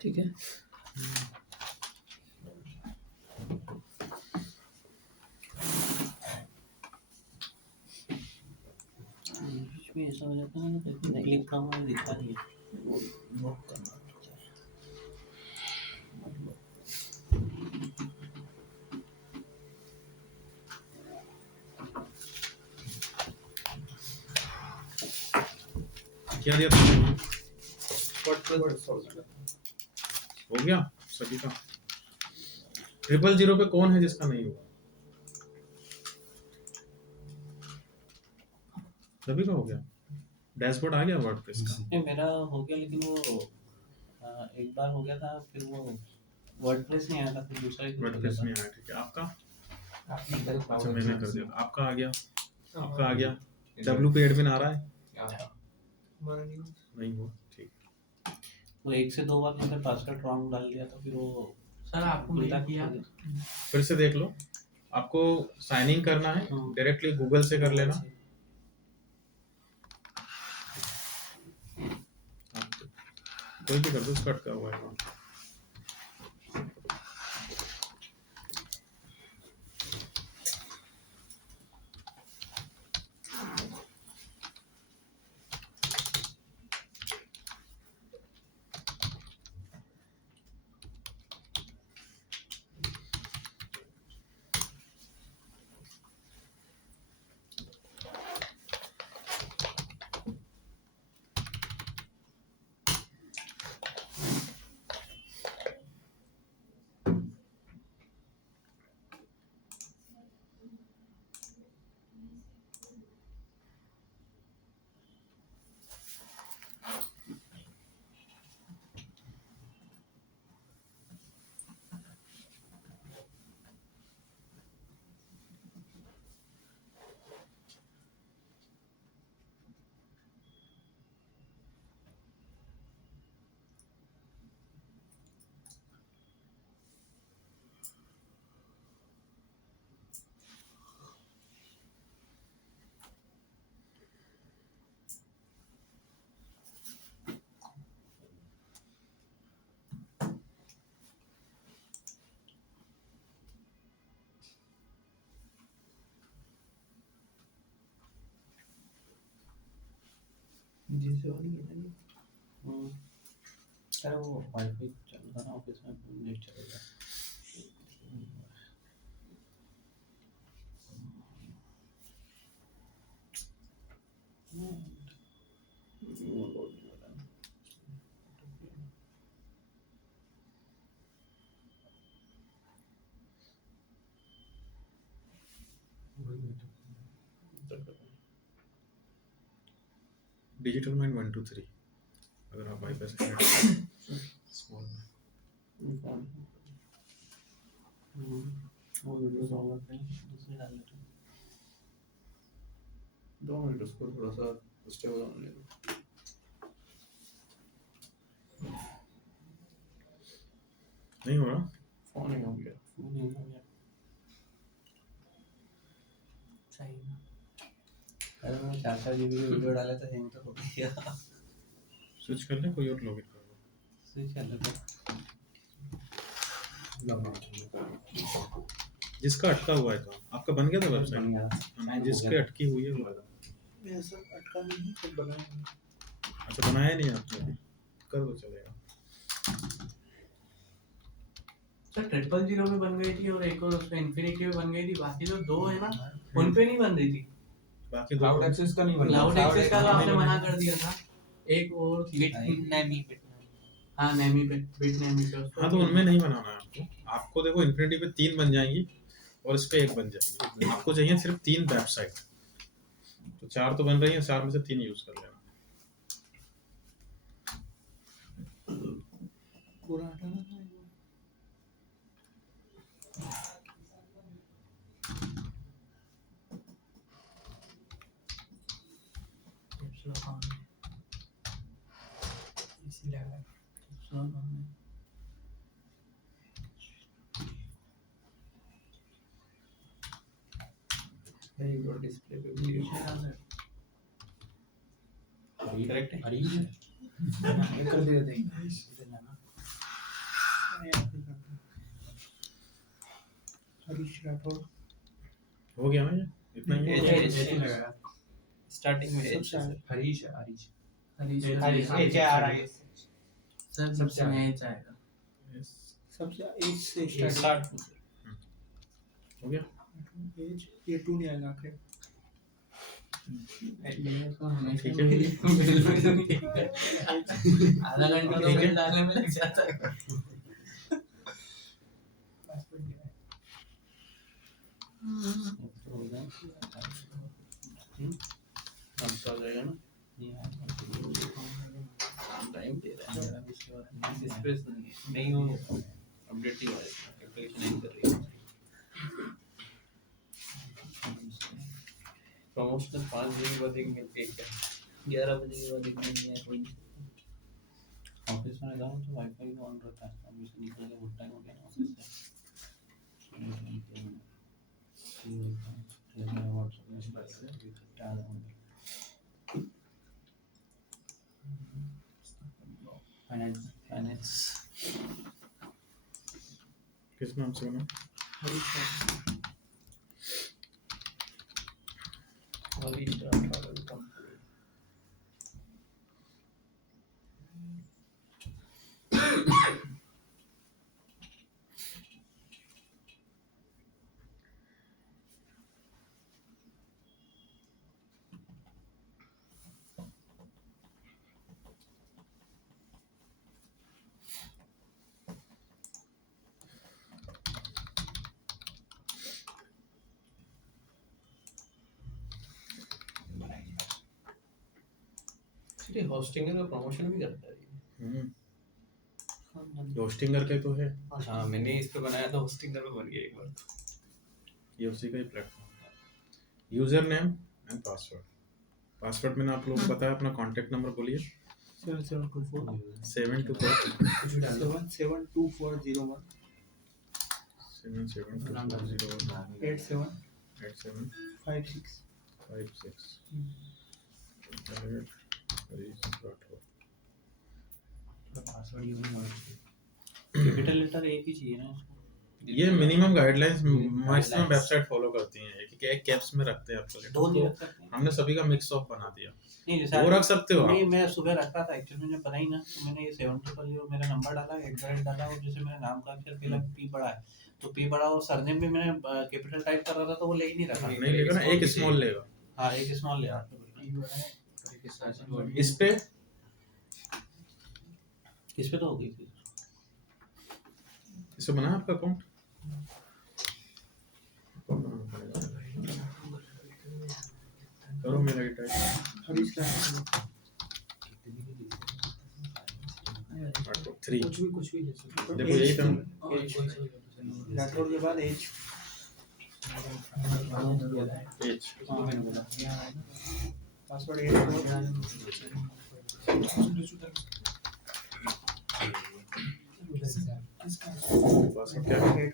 ठीक है। बीच में ऐसा हो जाता है ना कि क्लिक काम में दिखता नहीं है। लॉक करना पड़ता है। क्या दिया तुमने? WordPress हो गया सभी का। 000 पे कौन है जिसका नहीं हुआ? सभी का हो गया। डैशबोर्ड आ गया वर्डप्रेस का। नहीं, मेरा हो गया, लेकिन वो एक बार हो गया था, फिर वो वर्डप्रेस नहीं आया था, फिर दूसरा ही कुछ हो गया वर्डप्रेस था। नहीं आया, ठीक है। आपका? आपने कल अच्छा मैंने कर दिया। आपका आ गया? आपका आ गया? WP एडमिन आ रहा है? हमारा नहीं हुआ, ठीक। वो एक से दो बार मैंने पासवर्ड रॉन्ग डाल दिया था, फिर वो सर आपको उल्टा मेल किया। फिर से देख लो। आपको साइन इन करना है, हाँ। डायरेक्टली गूगल से कर लेना। कोई भी कर दो, उसका अटका हुआ है। जिससे वाली है ना ये। अरे वो वाईफाई चल रहा ना ऑफिस में, नेट चलेगा। वो लोड नहीं हो रहा है। डिजिटल माइंड 1 2 3 अगर आप वाईफाई से कनेक्ट स्मॉल में। वो वीडियो डाउनलोड करें, दूसरे डाल लेते हैं। 2 मिनट उसको थोड़ा सा स्टेबल होने दो। नहीं हो रहा। फोन ही हो गया। वो नहीं हो गया। सही है। अरे मैंने 4 GB की वीडियो डाला था, हैंग तो हो गया। स्विच कर ले, कोई और लॉगिन कर लो। स्विच कर लेते हैं। जिसका अटका हुआ है काम, आपका बन गया था बन वेबसाइट? गया। हाँ, जिसके अटकी हुई है वो बता। मेरा सब अटका नहीं है, सब बनाया है। अच्छा बनाया नहीं आपने अभी? कर दो, चलेगा। सर 000 में बन गई थी और एक और उसमें इन्फिनिटी में बन गई थी, बाकी जो दो है ना उन पे नहीं बन रही थी। बाकी दो क्लाउड एक्सेस का नहीं बना। क्लाउड एक्सेस का तो आपने नहीं मना बना। कर दिया था। एक और नैमी पे। हाँ नैमी पे, बिट नैमी पे उसको हाँ तो उनमें नहीं बनाना है आपको। आपको देखो इन्फिनिटी पे 3 बन जाएंगी और इस पे 1 बन जाएंगी। आपको चाहिए सिर्फ 3 वेबसाइट। तो 4 तो बन रही हैं, 4 में से 3 यूज कर लेना। पूरा हटाना था। इसी लगा एक और डिस्प्ले पे भी करेक्ट है। कर दे देंगे। हरीश राठौर हो गया ना ये इतना ही एच है। एच लगाया स्टार्टिंग में एच सबसे से हरीश है, हरीश। हरीश सर सबसे नया जाएगा सबसे एज से स्टार्ट स्टार्ट हो गया एज ये 2 नहीं आएगा आखिर ये तो हमेशा ठीक है। आधा घंटा तो ठीक है। मेल डालने में लग जाता है। हो गया अब तो आ जाएगा ना टाइम दे रहा है स्पेस नहीं हो अपडेट ही हुआ है एप्लीकेशन नहीं कर रही है प्रमोशन 5 दिन के बाद एक मिलके 11 बजे के बाद एक मिल गया कोई ऑफिस में जाऊँ तो वाईफाई ऑन रहता है अभी से निकल के बहुत टाइम हो गया ऑफिस से व्हाट्सएप में क्या फाइनेंस किस नाम से बना Harish Rathore Harish Rathore company actually hosting का प्रमोशन भी करता है होस्टिंग करके तो है हाँ मैंने इस पे बनाया था होस्टिंग पे बन गया एक बार ये उसी का ही platform user name and password password मैंने आप लोगों को बताया अपना कांटेक्ट नंबर बोलिए 7724 724 772401 77401 87 8756 56 पासवर्ड यूज नहीं होना चाहिए। कैपिटल लेटर एक ही चाहिए ना ये minimum guidelines maximum website follow करती हैं कि एक कैप्स में रखते हैं आपको दो नहीं रख सकते हमने सभी का मिक्स ऑफ बना दिया नहीं जैसे वो रख सकते हो नहीं आप मैं सुबह रखा था एक्चुअली मुझे पता ही ना तो मैंने ये 700 मेरा नंबर डाला @ डाला और जैसे मेरा नाम का अक्षर पहला पी बड़ा है तो पी बड़ा और सरनेम भी मैंने कैपिटल टाइप कर रहा था तो वो ले ही नहीं रखा नहीं लेगा ना एक स्मॉल लेगा हाँ एक स्मॉल ले आता इस पे इस पे तो हो गई थी इसे बना आपका अकाउंट करो मेरा ही टाइप हरीश राठौर 3 कुछ भी ले सकते हो। देखो यही था राठौर के बाद एज एच पासवर्ड पासवर्ड क्या है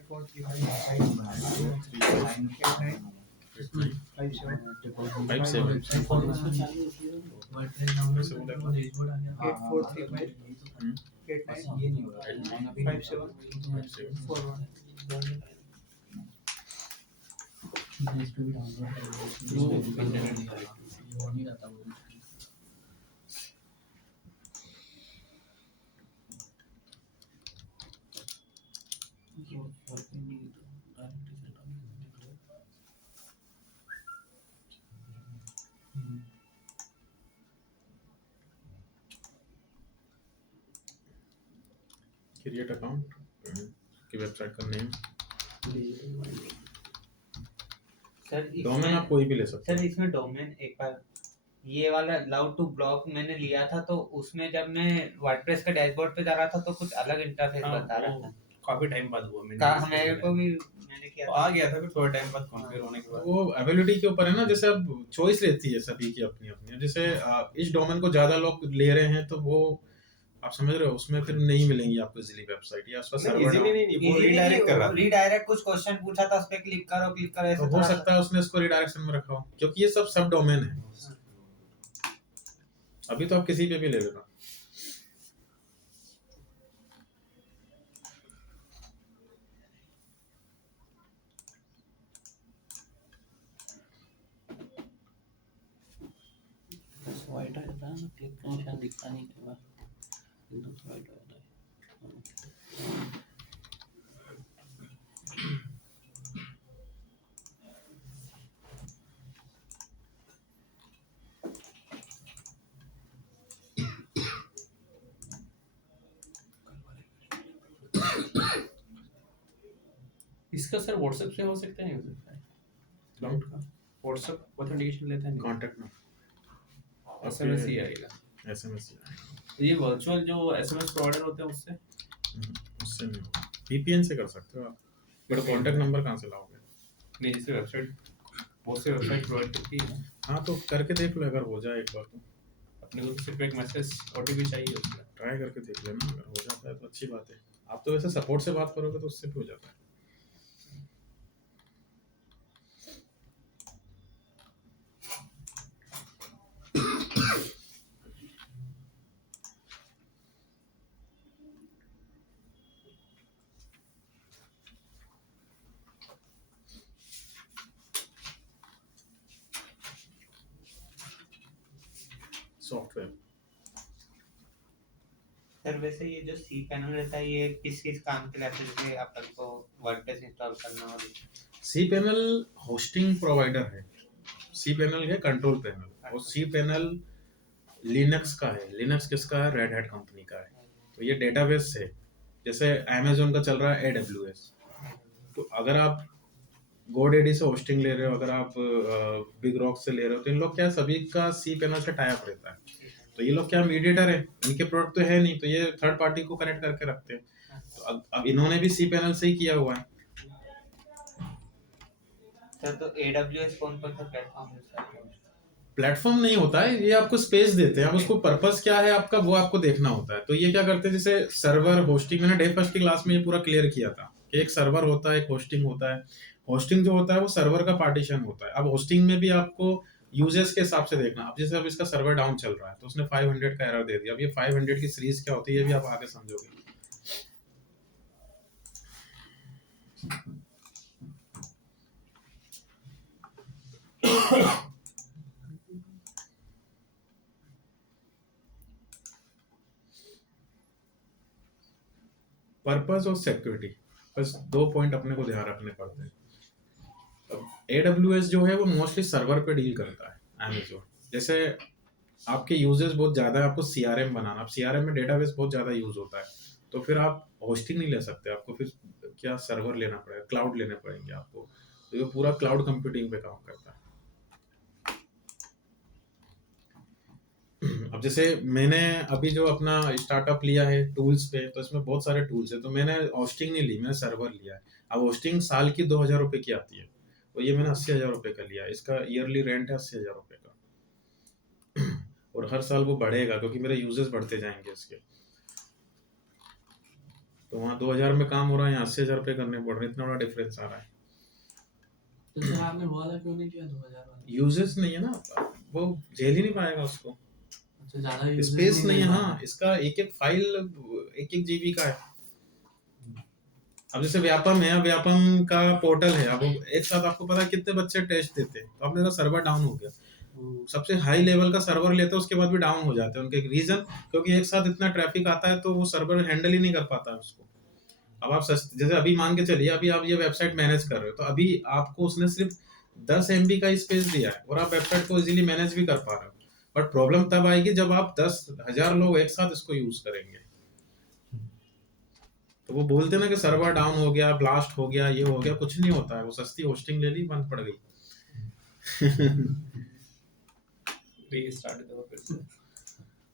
57 क्रिएट अकाउंट की वेबसाइट का नेम सर डोमेन आप कोई भी ले सकते सर इसमें डोमेन एक बार ये वाला अलाउड टू ब्लॉक मैंने लिया था तो उसमें जब मैं वर्डप्रेस के डैशबोर्ड पे जा रहा था तो कुछ अलग इंटरफेस बता रहा था काफी टाइम बाद हुआ कहा मेरे को भी मैंने किया आ गया था फिर थोड़ा टाइम बाद कॉन्फ़िगर होने के हो बाद वो अवेलेबिलिटी के ऊपर है ना जैसे अब चॉइस रहती है सभी की अपनी अपनी जैसे इस डोमेन को ज्यादा लोग ले रहे हैं तो वो आप समझ रहे हो उसमें फिर नहीं मिलेंगी आपको इजीली वेबसाइट या उसका सर्वर इजीली नहीं वो रीडायरेक्ट कर रहा था रीडायरेक्ट कुछ क्वेश्चन पूछा था उस पे क्लिक करो ऐसे तो हो सकता है उसने इसको रिडायरेक्शन में रखा हो क्योंकि ये सब डोमेन है अभी तो आप किसी पे भी ले लेना वाइट आ जाता है ना, क्लिक का निशान दिखता नहीं कई बार, एकदम से वाइट हो जाता है। इसका सर व्हाट्सएप से हो सकता है, नहीं हो सकता है क्लाउड का? व्हाट्सएप ऑथेंटिकेशन लेता है, कॉन्टैक्ट नंबर एसएमएस ही आएगा। SMS ये वर्चुअल जो एसएमएस प्रोवाइडर होते हैं उससे उससे नहीं होगा, VPN से कर सकते हो आप, बट कॉन्टैक्ट नंबर कहाँ से लाओगे? नहीं, जैसे वेबसाइट बहुत से वेबसाइट प्रोवाइड करती है ना, हाँ तो करके देख लो, अगर हो जाए एक बार तो अपने को सिर्फ एक मैसेज ओटीपी चाहिए उसमें। ट्राई करके देख लेना, अगर हो जाता है तो अच्छी बात है। आप तो वैसे सपोर्ट से बात करोगे तो उससे भी हो जाता है। सॉफ्टवेयर सर वैसे ये जो सी पैनल रहता है ये किस किस काम के लिए आता है, जैसे अपन को वर्डप्रेस इंस्टॉल करना और cPanel होस्टिंग प्रोवाइडर है, cPanel है कंट्रोल पैनल, और cPanel लिनक्स का है। लिनक्स किसका है? रेड हैट कंपनी का है। तो ये डेटाबेस है, जैसे अमेज़न का चल रहा है AWS, तो अगर आप GoDaddy से होस्टिंग ले रहे हो, अगर आप बिग रॉक से ले रहे हो, तो इन लोग क्या सभी का cPanel से टाई अप रहता है। तो ये लोग क्या मीडिएटर है, इनके प्रोडक्ट तो है नहीं, तो ये थर्ड पार्टी को कनेक्ट करके रखते हैं। तो अब इन्होंने भी cPanel से ही किया हुआ है। सर तो AWS कौन कौन सा प्लेटफॉर्म यूज करते हैं? प्लेटफॉर्म नहीं होता है, ये आपको स्पेस देते हैं, अब उसको पर्पस क्या है आपका वो आपको देखना होता है। तो ये क्या करते हैं, जैसे सर्वर होस्टिंग, मैंने डे फर्स्ट की क्लास में ये पूरा क्लियर किया था कि एक सर्वर होता है, एक होस्टिंग होता है। होस्टिंग जो होता है वो सर्वर का पार्टीशन होता है। अब होस्टिंग में भी आपको यूजर्स के हिसाब से देखना। अब जैसे अब इसका सर्वर डाउन चल रहा है तो उसने 500 का एरर दे दिया। अब ये 500 की सीरीज क्या होती है ये भी आप आगे समझोगे। पर्पस और सिक्योरिटी, बस 2 पॉइंट अपने को ध्यान रखने पड़ते हैं। AWS जो है वो मोस्टली सर्वर पे डील करता है। Amazon जैसे आपके यूजर्स बहुत ज़्यादा है, आपको CRM बनाना, अब CRM में डेटाबेस बहुत ज़्यादा यूज होता है, तो फिर आप होस्टिंग नहीं ले सकते, आपको फिर क्या सर्वर लेना पड़ेगा, क्लाउड लेने पड़ेंगे आपको। तो ये पूरा क्लाउड कंप्यूटिंग पे काम करता है। अब जैसे मैंने अभी जो अपना स्टार्टअप लिया है टूल्स पे, तो इसमें बहुत सारे टूल्स है, तो मैंने होस्टिंग नहीं ली, मैंने सर्वर लिया है। अब होस्टिंग साल की 2000 रुपये की आती है, तो ये मैंने 80,000 रुपये का लिया। इसका ईयरली रेंट है 80,000 रुपये का, और हर साल वो बढ़ेगा क्योंकि मेरे यूजर्स बढ़ते जाएंगे इसके। तो वहाँ 2000 में काम हो रहा है, यहाँ 80,000 रुपये करने पड़ रहे हैं, इतना बड़ा डिफरेंस आ रहा है। तो सर आपने वो वाला क्यों नहीं किया 2000 वाला? यूजर्स नहीं है ना, वो झेल ही नहीं पाएगा उसको, अच्छा ज्यादा users स्पेस नहीं है। मिल हाँ, इसका एक एक फाइल 1-1 GB का है। अब जैसे व्यापम है, व्यापम का पोर्टल है, अब एक साथ आपको पता है कितने बच्चे टेस्ट देते हैं। तो अब मेरा सर्वर डाउन हो गया, सबसे हाई लेवल का सर्वर लेते हैं उसके बाद भी डाउन हो जाते हैं उनके रीजन, क्योंकि एक साथ इतना ट्रैफिक आता है तो वो सर्वर हैंडल ही नहीं कर पाता है उसको। अब आप जैसे अभी मान के चलिए, अभी आप ये वेबसाइट मैनेज कर रहे हो, तो अभी आपको उसने सिर्फ 10 MB का स्पेस दिया है और आप वेबसाइट को इजीली मैनेज भी कर पा रहे हो। बट प्रॉब्लम तब आएगी जब आप 10,000 लोग एक साथ इसको यूज करेंगे। तो वो बोलते ना कि सर्वर डाउन हो गया, ब्लास्ट हो गया, ये हो गया, कुछ नहीं होता है। वो सस्ती होस्टिंग ले ली, बंद पड़ गई। रीस्टार्ट करो फिर से।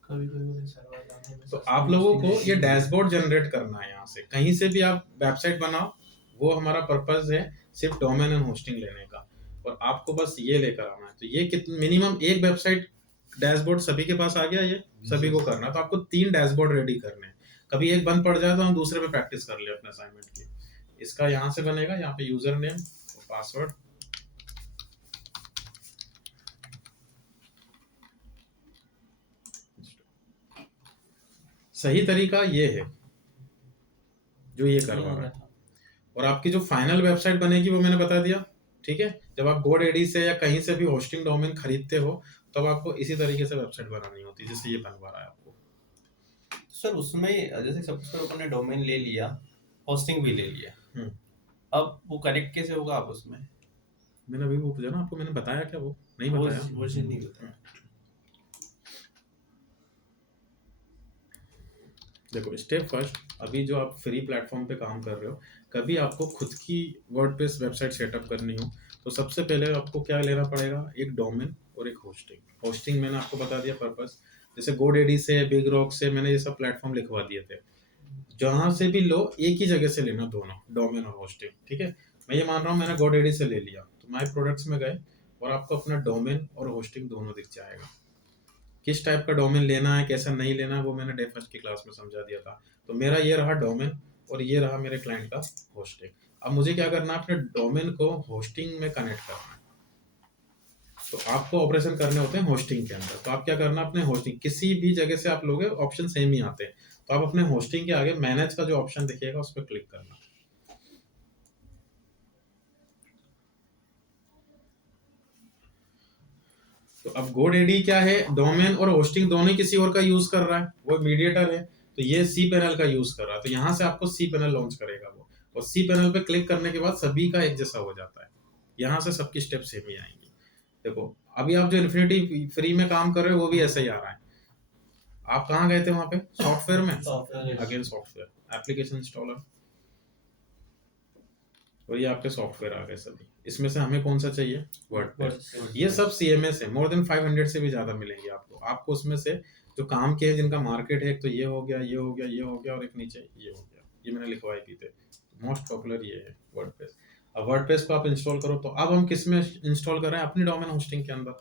कभी सर्वर डाउन में तो आप लोगों को ये डैशबोर्ड जनरेट करना है, यहाँ से कहीं से भी आप वेबसाइट बनाओ, वो हमारा पर्पस है सिर्फ डोमेन एंड होस्टिंग लेने का, और आपको बस ये लेकर आना है। तो ये कितना मिनिमम एक वेबसाइट डैशबोर्ड सभी के पास आ गया, ये सभी को करना है। तो आपको 3 डैशबोर्ड रेडी करने हैं, कभी एक बंद पड़ जाए तो हम दूसरे पे प्रैक्टिस कर ले अपने असाइनमेंट की। इसका यहाँ से बनेगा, यहाँ पे यूजर नेम, पासवर्ड, सही तरीका ये है जो ये करवा रहा है। और आपकी जो फाइनल वेबसाइट बनेगी वो मैंने बता दिया, ठीक है। जब आप GoDaddy से या कहीं से भी होस्टिंग डोमेन खरीदते हो तब आपको इसी तरीके से वेबसाइट बनानी होती है जैसे ये बनवा रहा है आपको। सर उसमें जैसे सपोज करो अपन ने डोमेन ले लिया, होस्टिंग भी ले लिया, अब वो कनेक्ट कैसे होगा आप उसमें? मैंने अभी वो पूछा ना आपको, मैंने बताया क्या? वो नहीं वो बताया। वो चीज़ नहीं बताया। देखो स्टेप फर्स्ट, अभी जो आप फ्री प्लेटफॉर्म पे काम कर रहे हो, कभी आपको खुद की वर्डप्रेस वेबसाइट सेटअप करनी हो तो सबसे पहले आपको क्या लेना पड़ेगा? एक डोमेन और एक होस्टिंग। होस्टिंग मैंने आपको बता दिया पर्पस, जैसे GoDaddy से, बिग रॉक से मैंने ये सब प्लेटफॉर्म लिखवा दिए थे। जहाँ से भी लो एक ही जगह से लेना, दोनों डोमेन और होस्टिंग, ठीक है। मैं ये मान रहा हूँ मैंने GoDaddy से ले लिया, तो माई प्रोडक्ट्स में गए और आपको अपना डोमेन और होस्टिंग दोनों दिख जाएगा। किस टाइप का डोमेन लेना है, कैसा नहीं लेना है, वो मैंने डे फर्स्ट की क्लास में समझा दिया था। तो मेरा ये रहा डोमेन और ये रहा मेरे क्लाइंट का होस्टिंग। अब मुझे क्या करना है? अपने डोमेन को होस्टिंग में कनेक्ट करना है। तो आपको ऑपरेशन करने होते हैं होस्टिंग के अंदर। तो आप क्या करना, अपने होस्टिंग किसी भी जगह से आप लोगे ऑप्शन सेम ही आते हैं, तो आप अपने होस्टिंग के आगे मैनेज का जो ऑप्शन दिखेगा उस पर क्लिक करना। तो अब GoDaddy क्या है, डोमेन और होस्टिंग दोनों किसी और का यूज कर रहा है, वो मीडिएटर है, तो ये cPanel का यूज कर रहा है। तो यहाँ से आपको cPanel लॉन्च करेगा वो, और cPanel पे क्लिक करने के बाद सभी का एक जैसा हो जाता है। यहाँ से सबकी स्टेप सेम ही आएंगी। देखो अभी आप जो इन्फिनिटी फ्री में काम कर रहे हो वो भी ऐसा ही आ रहा है। आप कहाँ गए थे वहां पे? सॉफ्टवेयर में, अगेन सॉफ्टवेयर, एप्लीकेशन इंस्टॉलर, और ये आपके सॉफ्टवेयर आ गए सभी। इसमें से हमें कौन सा चाहिए? वर्डप्रेस। ये सब CMS है, मोर देन 500 से भी ज्यादा मिलेंगे आपको। आपको उसमें से जो काम के हैं जिनका मार्केट है, एक तो ये हो गया, ये हो गया, ये हो गया, और एक नीचे ये हो गया, ये मैंने लिखवाई भी थे। मोस्ट पॉपुलर ये है वर्डप्रेस। अब वर्डप्रेस को आप इंस्टॉल करो, तो अब हम किस में इंस्टॉल कर रहे हैं? अपनी डोमेन होस्टिंग के अंदर।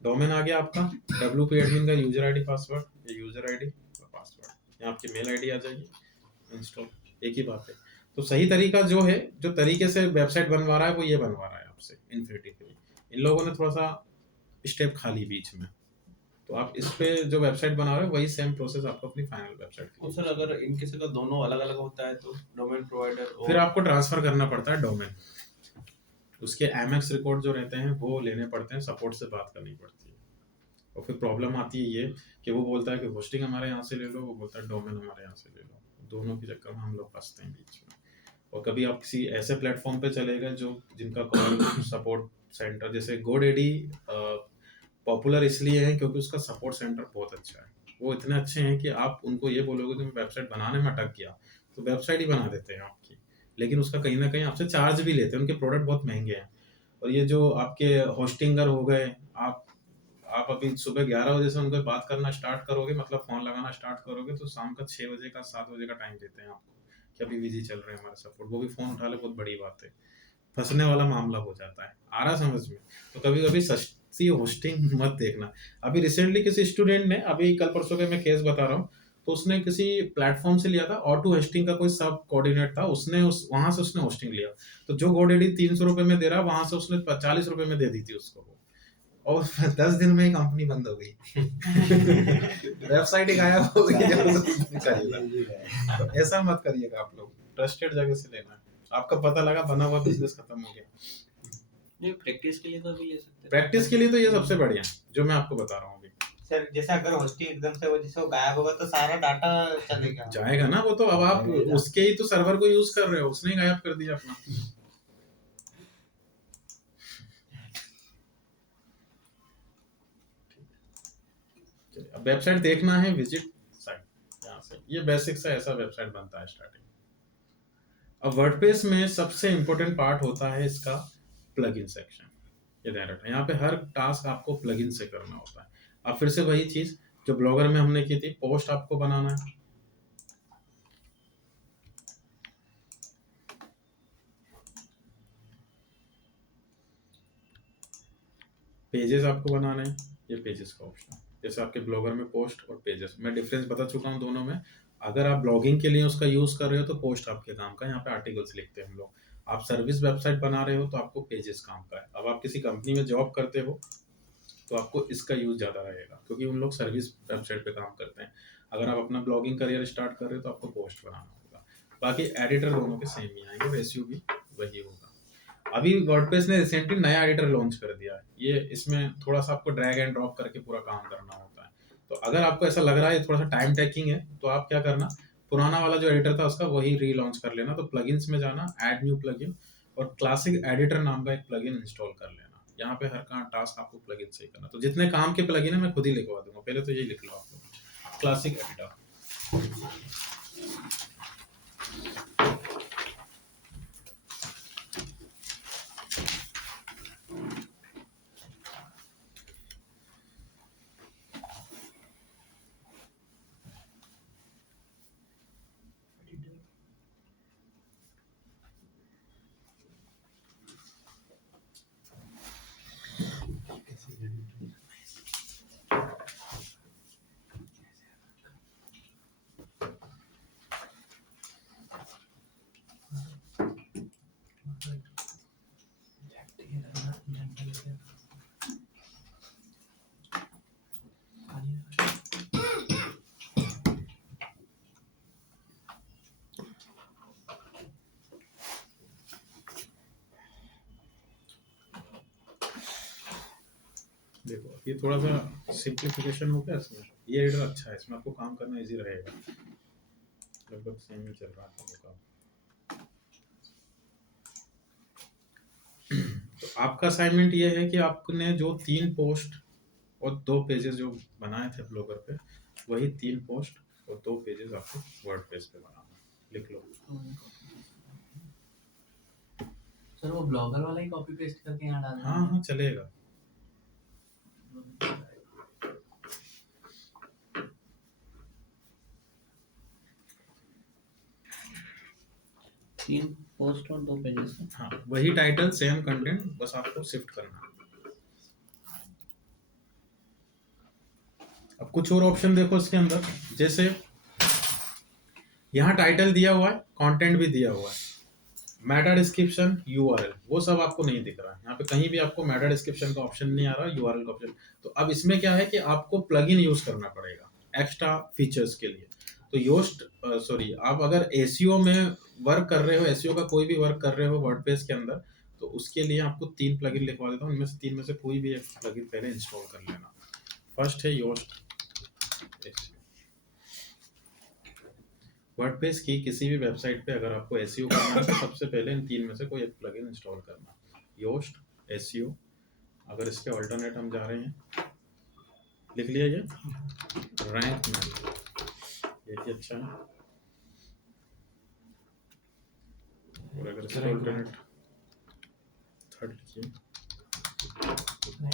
डोमेन आ गया आपका, WP एडमिन का यूजर आईडी पासवर्ड, ये यूजर आईडी और पासवर्ड, यहाँ आपकी मेल आईडी आ जाएगी, इंस्टॉल, एक ही बात है। तो सही तरीका जो है, जो तरीके से वेबसाइट बनवा रहा है वो ये बनवा रहा है आपसे इन्फिनिटी फ्री। इन लोगों ने थोड़ा सा स्टेप खा ली बीच में, तो आप इस पे जो वेबसाइट बना रहे हो वही सेम प्रोसेस आपको अपनी फाइनल वेबसाइट और सर अगर इन केस का दोनों अलग अलग होता है तो डोमेन प्रोवाइडर और फिर आपको ट्रांसफर करना पड़ता है डोमेन, उसके MX रिकॉर्ड जो रहते हैं वो लेने पड़ते हैं, सपोर्ट से बात करनी पड़ती है। और फिर प्रॉब्लम आती है ये कि वो बोलता है कि होस्टिंग हमारे यहाँ से ले लो, वो बोलता है डोमेन हमारे यहाँ से ले लो, दोनों के चक्कर में हम लोग फंसते हैं बीच में। और कभी आप किसी ऐसे प्लेटफॉर्म पे चले गए जो जिनका कॉल सपोर्ट सेंटर, जैसे GoDaddy पॉपुलर इसलिए है क्योंकि उसका सपोर्ट सेंटर बहुत अच्छा है। वो इतने अच्छे हैं कि आप उनको ये बोलोगे कि मैं वेबसाइट बनाने में अटक गया, तो वेबसाइट ही बना देते हैं आपकी। लेकिन उसका कहीं ना कहीं आपसे चार्ज भी लेते हैं, उनके प्रोडक्ट बहुत महंगे हैं। और ये जो आपके होस्टिंगर हो गए, आप अभी सुबह 11 बजे से उनको बात करना स्टार्ट करोगे, मतलब फ़ोन लगाना स्टार्ट करोगे, तो शाम का 6 बजे का 7 बजे का टाइम देते हैं आपको कि अभी बिजी चल रहे हैं हमारे सपोर्ट। वो भी फ़ोन उठा ले, बहुत बड़ी बात है, फंसने वाला मामला हो जाता है। आ रहा समझ में? तो कभी कभी सस्ती होस्टिंग मत देखना। अभी रिसेंटली किसी स्टूडेंट ने, अभी कल परसों के मैं केस बता रहा हूँ, तो उसने किसी प्लेटफॉर्म से लिया था, ऑटो होस्टिंग का कोई सब कोऑर्डिनेट था, उसने वहां से उसने होस्टिंग लिया। तो जो GoDaddy 300 रुपए में दे रहा, वहां से उसने 40 रुपए में दे दी थी उसको, और 10 दिन में ही कंपनी बंद हो गई। वेबसाइट ही गायब हो गई। तो ऐसा मत करिएगा आप लोग, ट्रस्टेड जगह से लेना। आपका पता लगा बना हुआ बिजनेस खत्म हो गया। ये प्रैक्टिस के लिए तो अभी ले सकते हैं। प्रैक्टिस के लिए तो ये सबसे बढ़िया जो मैं आपको बता रहा हूँ अभी। सर जैसे अगर होस्टिंग एकदम से वो जैसे वो गायब होगा तो सारा डाटा चलेगा जाएगा ना वो तो। अब आप उसके ही तो सर्वर को यूज कर रहे हो, उसने गायब कर दिया अपना। अब वेबसाइट देखना है, विजिट साइट, यहाँ से ये बेसिक सा ऐसा वेबसाइट बनता है स्टार्टिंग। अब वर्डप्रेस में सबसे इंपॉर्टेंट पार्ट होता है इसका प्लगइन सेक्शन। ये ध्यान रखना, यहाँ पे हर टास्क आपको प्लगइन से करना होता है। अब फिर से वही चीज जो ब्लॉगर में हमने की थी, पोस्ट आपको बनाना है, पेजेस आपको बनाने हैं, ये पेजेस का ऑप्शन। जैसे आपके ब्लॉगर में पोस्ट और पेजेस, मैं डिफरेंस बता चुका हूँ दोनों में। अगर आप ब्लॉगिंग के लिए उसका यूज कर रहे हो तो पोस्ट आपके काम का है, यहाँ पे आर्टिकल्स लिखते हैं हम लोग। आप सर्विस वेबसाइट बना रहे हो तो आपको पेजेस काम का है। अब आप किसी कंपनी में जॉब करते हो तो आपको इसका यूज ज़्यादा रहेगा, क्योंकि उन लोग सर्विस वेबसाइट पे काम करते हैं। अगर आप अपना ब्लॉगिंग करियर स्टार्ट कर रहे हो तो आपको पोस्ट बनाना होगा। बाकी एडिटर दोनों के सेम ही आएंगे और SEO भी वही होगा। अभी वर्डप्रेस ने रिसेंटली नया एडिटर लॉन्च कर दिया है, ये इसमें थोड़ा सा आपको ड्रैग एंड ड्रॉप करके पूरा काम करना होता है। तो अगर आपको ऐसा लग रहा है ये थोड़ा सा टाइम टेकिंग है, तो आप क्या करना, पुराना वाला जो एडिटर था उसका वही रीलॉन्च कर लेना। तो प्लगइन्स में जाना, ऐड न्यू प्लगइन, और क्लासिक एडिटर नाम का एक प्लगइन इंस्टॉल कर लेना। यहाँ पे हर टास्क आपको प्लगइन से ही करना। तो जितने काम के प्लगइन है मैं खुद ही लिखवा दूंगा, पहले तो ये लिख लो आप लोग, क्लासिक एडिटर। देखो ये थोड़ा सा सिंप्लीफिकेशन हो गया इसमें, ये एडिटर अच्छा है, इसमें आपको काम करना इजी रहेगा। लगभग सेम ही चल रहा था वो काम। तो आपका असाइनमेंट ये है कि आपने जो 3 पोस्ट और 2 पेजेस जो बनाए थे ब्लॉगर पे, वही 3 पोस्ट और 2 पेजेस आपको वर्डप्रेस पे बनाना है। लिख लो। सर वो ब्लॉगर वाला ही कॉपी पेस्ट करके यहाँ डालना हाँ हाँ चलेगा। तीन पोस्ट और 2 पेजेस। हाँ वही टाइटल, सेम कंटेंट, बस आपको शिफ्ट करना है। अब कुछ और ऑप्शन देखो इसके अंदर, जैसे यहाँ टाइटल दिया हुआ है, कंटेंट भी दिया हुआ है, मेटा डिस्क्रिप्शन, यूआरएल, वो सब आपको नहीं दिख रहा है। यहाँ पे कहीं भी आपको मेटा डिस्क्रिप्शन का ऑप्शन नहीं आ रहा, यूआरएल का ऑप्शन। तो अब इसमें क्या है कि आपको प्लगइन यूज करना पड़ेगा एक्स्ट्रा फीचर्स के लिए। तो योस्ट आप अगर एसईओ में वर्क कर रहे हो, एसईओ का कोई भी वर्क कर रहे हो वर्डप्रेस के अंदर, तो उसके लिए आपको 3 प्लगइन लिखवा देता हूँ। इनमें से 3 में से कोई भी एक प्लगइन पहले इंस्टॉल कर लेना। फर्स्ट है योस्ट एसईओ। वर्डप्रेस की किसी भी वेबसाइट पे अगर आपको एसईओ करना है तो सबसे पहले इन 3 में से कोई एक प्लगइन इंस्टॉल करना। Yoast SEO. अगर इसके ऑल्टरनेट हम जा रहे हैं, लिख लिया ये रैंक मैप, ये भी अच्छा है। और अगर इसका ऑल्टरनेट थर्ड लिखिए,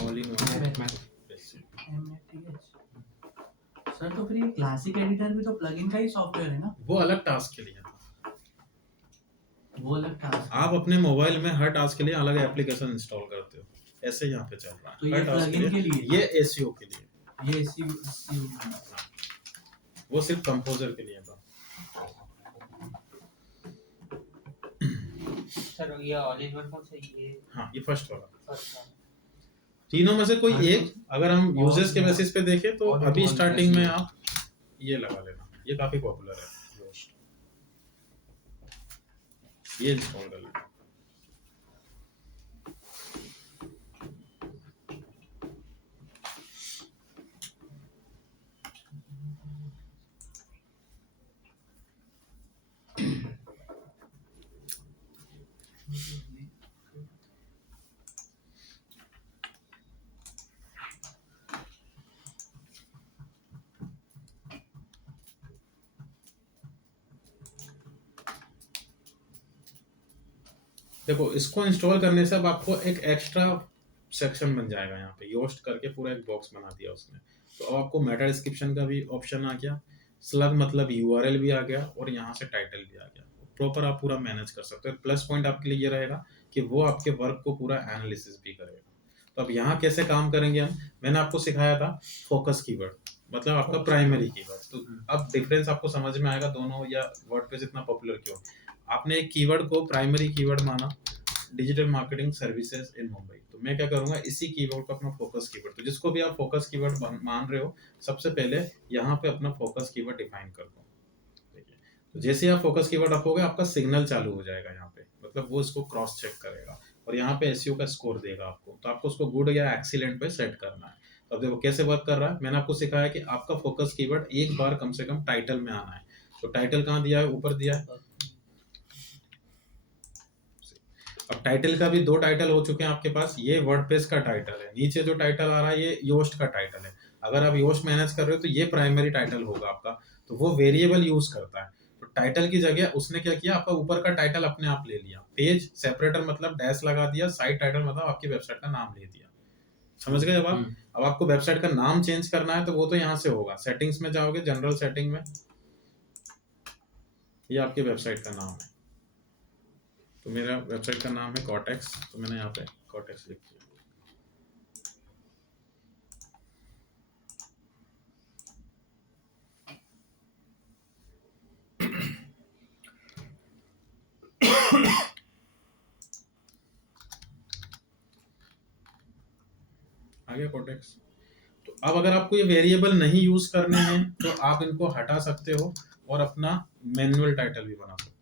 ऑल इन वन। सर तो फिर ये क्लासिक एडिटर भी तो प्लगइन का ही सॉफ्टवेयर है ना? वो अलग टास्क के लिए था। वो अलग टास्क। आप अपने मोबाइल में हर टास्क के लिए अलग एप्लीकेशन इंस्टॉल करते हो, ऐसे यहाँ पे चल रहा है। तो ये हर टास्क प्लगइन के लिए, ये एसईओ के लिए, ये एसईओ वो सिर्फ कंपोजर के लिए था। सर ये ऑल इन वन कौन सा ये? हाँ ये फर्स्ट वाला। फर्स्ट वाला। तीनों में से कोई एक, अगर हम यूजर्स के बेसिस पे देखें तो और अभी कौन सा स्टार्टिंग में SEO? आप ये लगा लेना, ये काफी पॉपुलर है, ये इंस्टॉल कर लेना। देखो इसको इंस्टॉल करने से अब आपको एक एक्स्ट्रा सेक्शन बन जाएगा। यहाँ पे योस्ट करके पूरा एक बॉक्स बना दिया उसने। तो अब आपको मेटा डिस्क्रिप्शन का भी ऑप्शन आ गया, स्लग मतलब यूआरएल भी आ गया, और यहाँ से टाइटल भी आ गया। प्रॉपर आप पूरा मैनेज कर सकते हो। प्लस पॉइंट आपके लिए ये रहेगा कि वो आपके वर्क को पूरा एनालिसिस भी करेगा। तो अब यहाँ कैसे काम करेंगे हम, मैंने आपको सिखाया था फोकस कीवर्ड, मतलब आपका प्राइमरी कीवर्ड। तो अब डिफरेंस आपको समझ में आएगा दोनों, या वर्डप्रेस इतना पॉपुलर क्यों। आपने एक कीवर्ड को प्राइमरी कीवर्ड माना, digital marketing services in Mumbai, तो मैं क्या करूंगा, इसी कीवर्ड को अपना फोकस कीवर्ड, तो जिसको भी आप फोकस कीवर्ड मान रहे हो, सबसे पहले यहाँ पे अपना फोकस कीवर्ड डिफाइन कर दो। तो जैसे आप फोकस कीवर्ड रखोगे, आपका सिग्नल चालू हो जाएगा यहाँ पे, मतलब वो इसको क्रॉस चेक करेगा। और यहाँ पे एसईओ का स्कोर देगा आपको, तो आपको उसको गुड या एक्सीलेंट पे सेट करना है। तो अब देखो कैसे वर्क कर रहा है। मैंने आपको सिखाया कि आपका फोकस कीवर्ड एक बार कम से कम टाइटल में आना है। तो टाइटल कहाँ दिया है, ऊपर दिया है। अब टाइटल का भी 2 टाइटल हो चुके हैं आपके पास। ये वर्डप्रेस का टाइटल है, नीचे जो टाइटल आ रहा है ये योस्ट का टाइटल है। अगर आप योस्ट मैनेज कर रहे हो तो ये प्राइमरी टाइटल होगा आपका, तो वो वेरिएबल यूज करता है। तो टाइटल की जगह उसने क्या किया, आपका ऊपर का टाइटल अपने आप ले लिया। पेज सेपरेटर मतलब डैश लगा दिया, साइड टाइटल मतलब आपकी वेबसाइट का नाम ले दिया। समझ गए? अब आपको वेबसाइट का नाम चेंज करना है तो वो तो यहाँ से होगा, सेटिंग्स में जाओगे, जनरल सेटिंग में, ये आपकी वेबसाइट का नाम है। तो मेरा वेबसाइट का नाम है कॉटेक्स, तो मैंने यहाँ पे कॉटेक्स लिख दिया। आ गया कॉटेक्स। तो अब अगर आपको ये वेरिएबल नहीं यूज करने हैं तो आप इनको हटा सकते हो और अपना मैनुअल टाइटल भी बना सकते हो।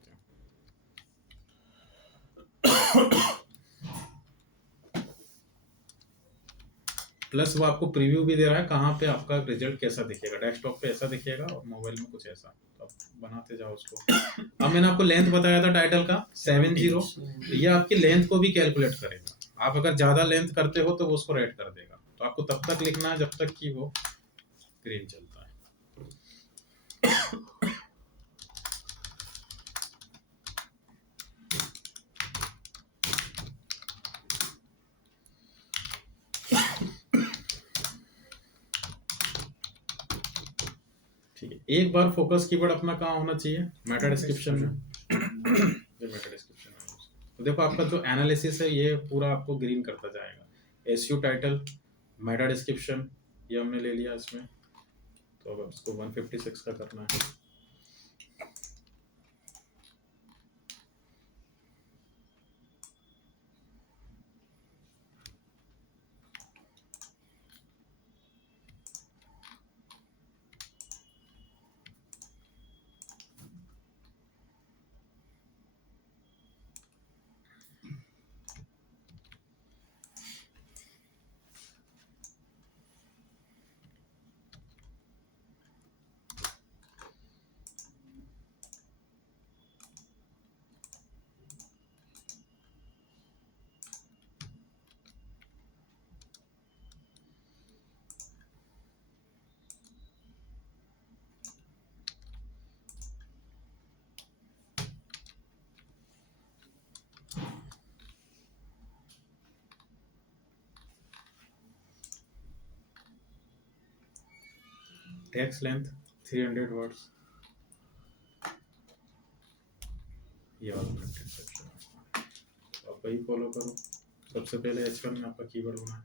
प्लस वो आपको प्रीव्यू भी दे रहा है कहाँ पे आपका रिजल्ट कैसा दिखेगा। डेस्कटॉप पे ऐसा दिखेगा और मोबाइल में कुछ ऐसा। तो आप बनाते जाओ उसको। अब मैंने आपको लेंथ बताया था टाइटल का 70, तो ये आपकी लेंथ को भी कैलकुलेट करेगा। आप अगर ज्यादा लेंथ करते हो तो वो उसको रेट कर देगा। तो आपको तब तक लिखना है जब तक कि वो ग्रीन चलता है। ठीक है, एक बार फोकस कीवर्ड अपना कहाँ होना चाहिए, मेटा डिस्क्रिप्शन में। ये मेटा डिस्क्रिप्शन है। तो देखो आपका जो एनालिसिस है ये पूरा आपको ग्रीन करता जाएगा। एसईओ टाइटल, मेटा डिस्क्रिप्शन, ये हमने ले लिया इसमें। तो अब इसको 156 का करना है। टेक्स्ट लेंथ 300 वर्ड्स, ये वाला कंटेंट सेक्शन आप वही फॉलो करो। सबसे पहले H1 में आपका कीवर्ड होना है।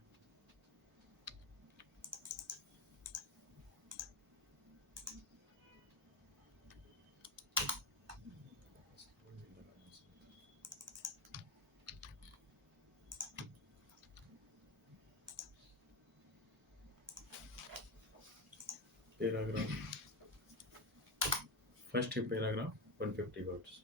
Paragraph, first paragraph 150 words.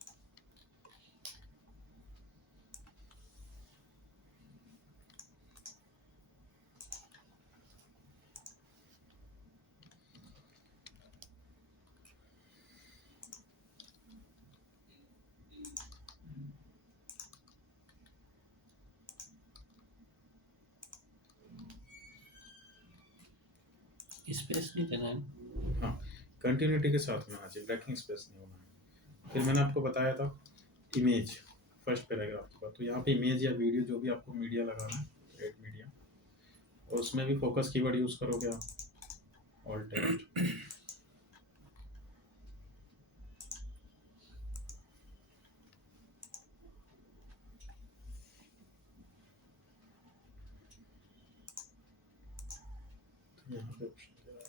Space नहीं देना है। हाँ, कंटिन्यूटी के साथ में आना चाहिए, ब्रेकिंग स्पेस नहीं होना है। फिर मैंने आपको बताया था इमेज, फर्स्ट पैराग्राफ के बाद। तो यहाँ पे इमेज या वीडियो जो भी आपको मीडिया लगाना है, रेड मीडिया, और उसमें भी फोकस कीवर्ड यूज करोगे आप, ऑल टेक्स्ट। यहाँ पे ऑप्शन दे रहा है।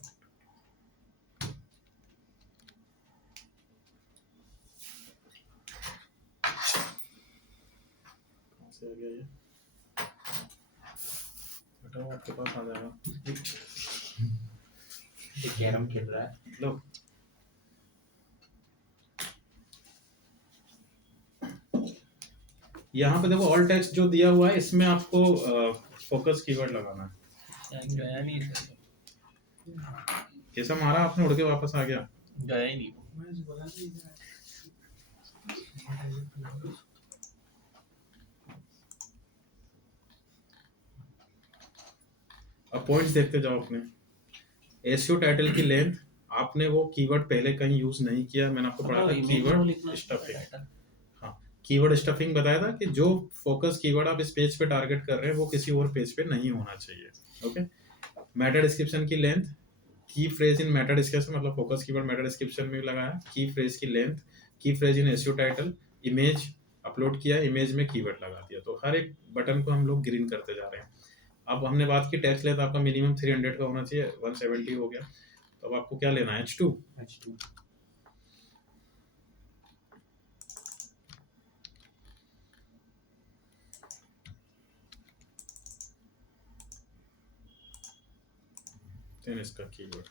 कहाँ से आ गया ये, हटाओ, आपके पास आ जाएगा। ये कैरम खेल रहा है। लो, यहाँ पे देखो ऑल टेक्स्ट जो दिया हुआ है इसमें आपको फोकस कीवर्ड लगाना है। गया नहीं सर, कैसा मारा आपने, उड़ के वापस आ गया। गया ही नहीं। मैं बोला नहीं था। अब पॉइंट्स देखते जाओ अपने। एसईओ टाइटल की लेंथ, आपने वो कीवर्ड पहले कहीं यूज नहीं किया, मैंने आपको पढ़ाया था कीवर्ड स्टफिंग। हाँ, कीवर्ड स्टफिंग बताया था कि जो फोकस कीवर्ड आप इस पेज पे टारगेट कर रहे हैं वो किसी और पेज पे नहीं होना चाहिए। ओके। मेटा डिस्क्रिप्शन की लेंथ, की फ्रेज इन मेटा डिस्क्रिप्शन, मतलब फोकस कीवर्ड मेटा डिस्क्रिप्शन में लगाया, की फ्रेज की लेंथ, की phrase in SEO title, image upload किया, इमेज में कीवर्ड लगा दिया। तो हर एक बटन को हम लोग ग्रीन करते जा रहे हैं। अब हमने बात की टेक्स्ट लेंथ आपका मिनिमम 300 का होना चाहिए, 170 हो गया। तो अब आपको क्या लेना है, H2। देन इसका कीवर्ड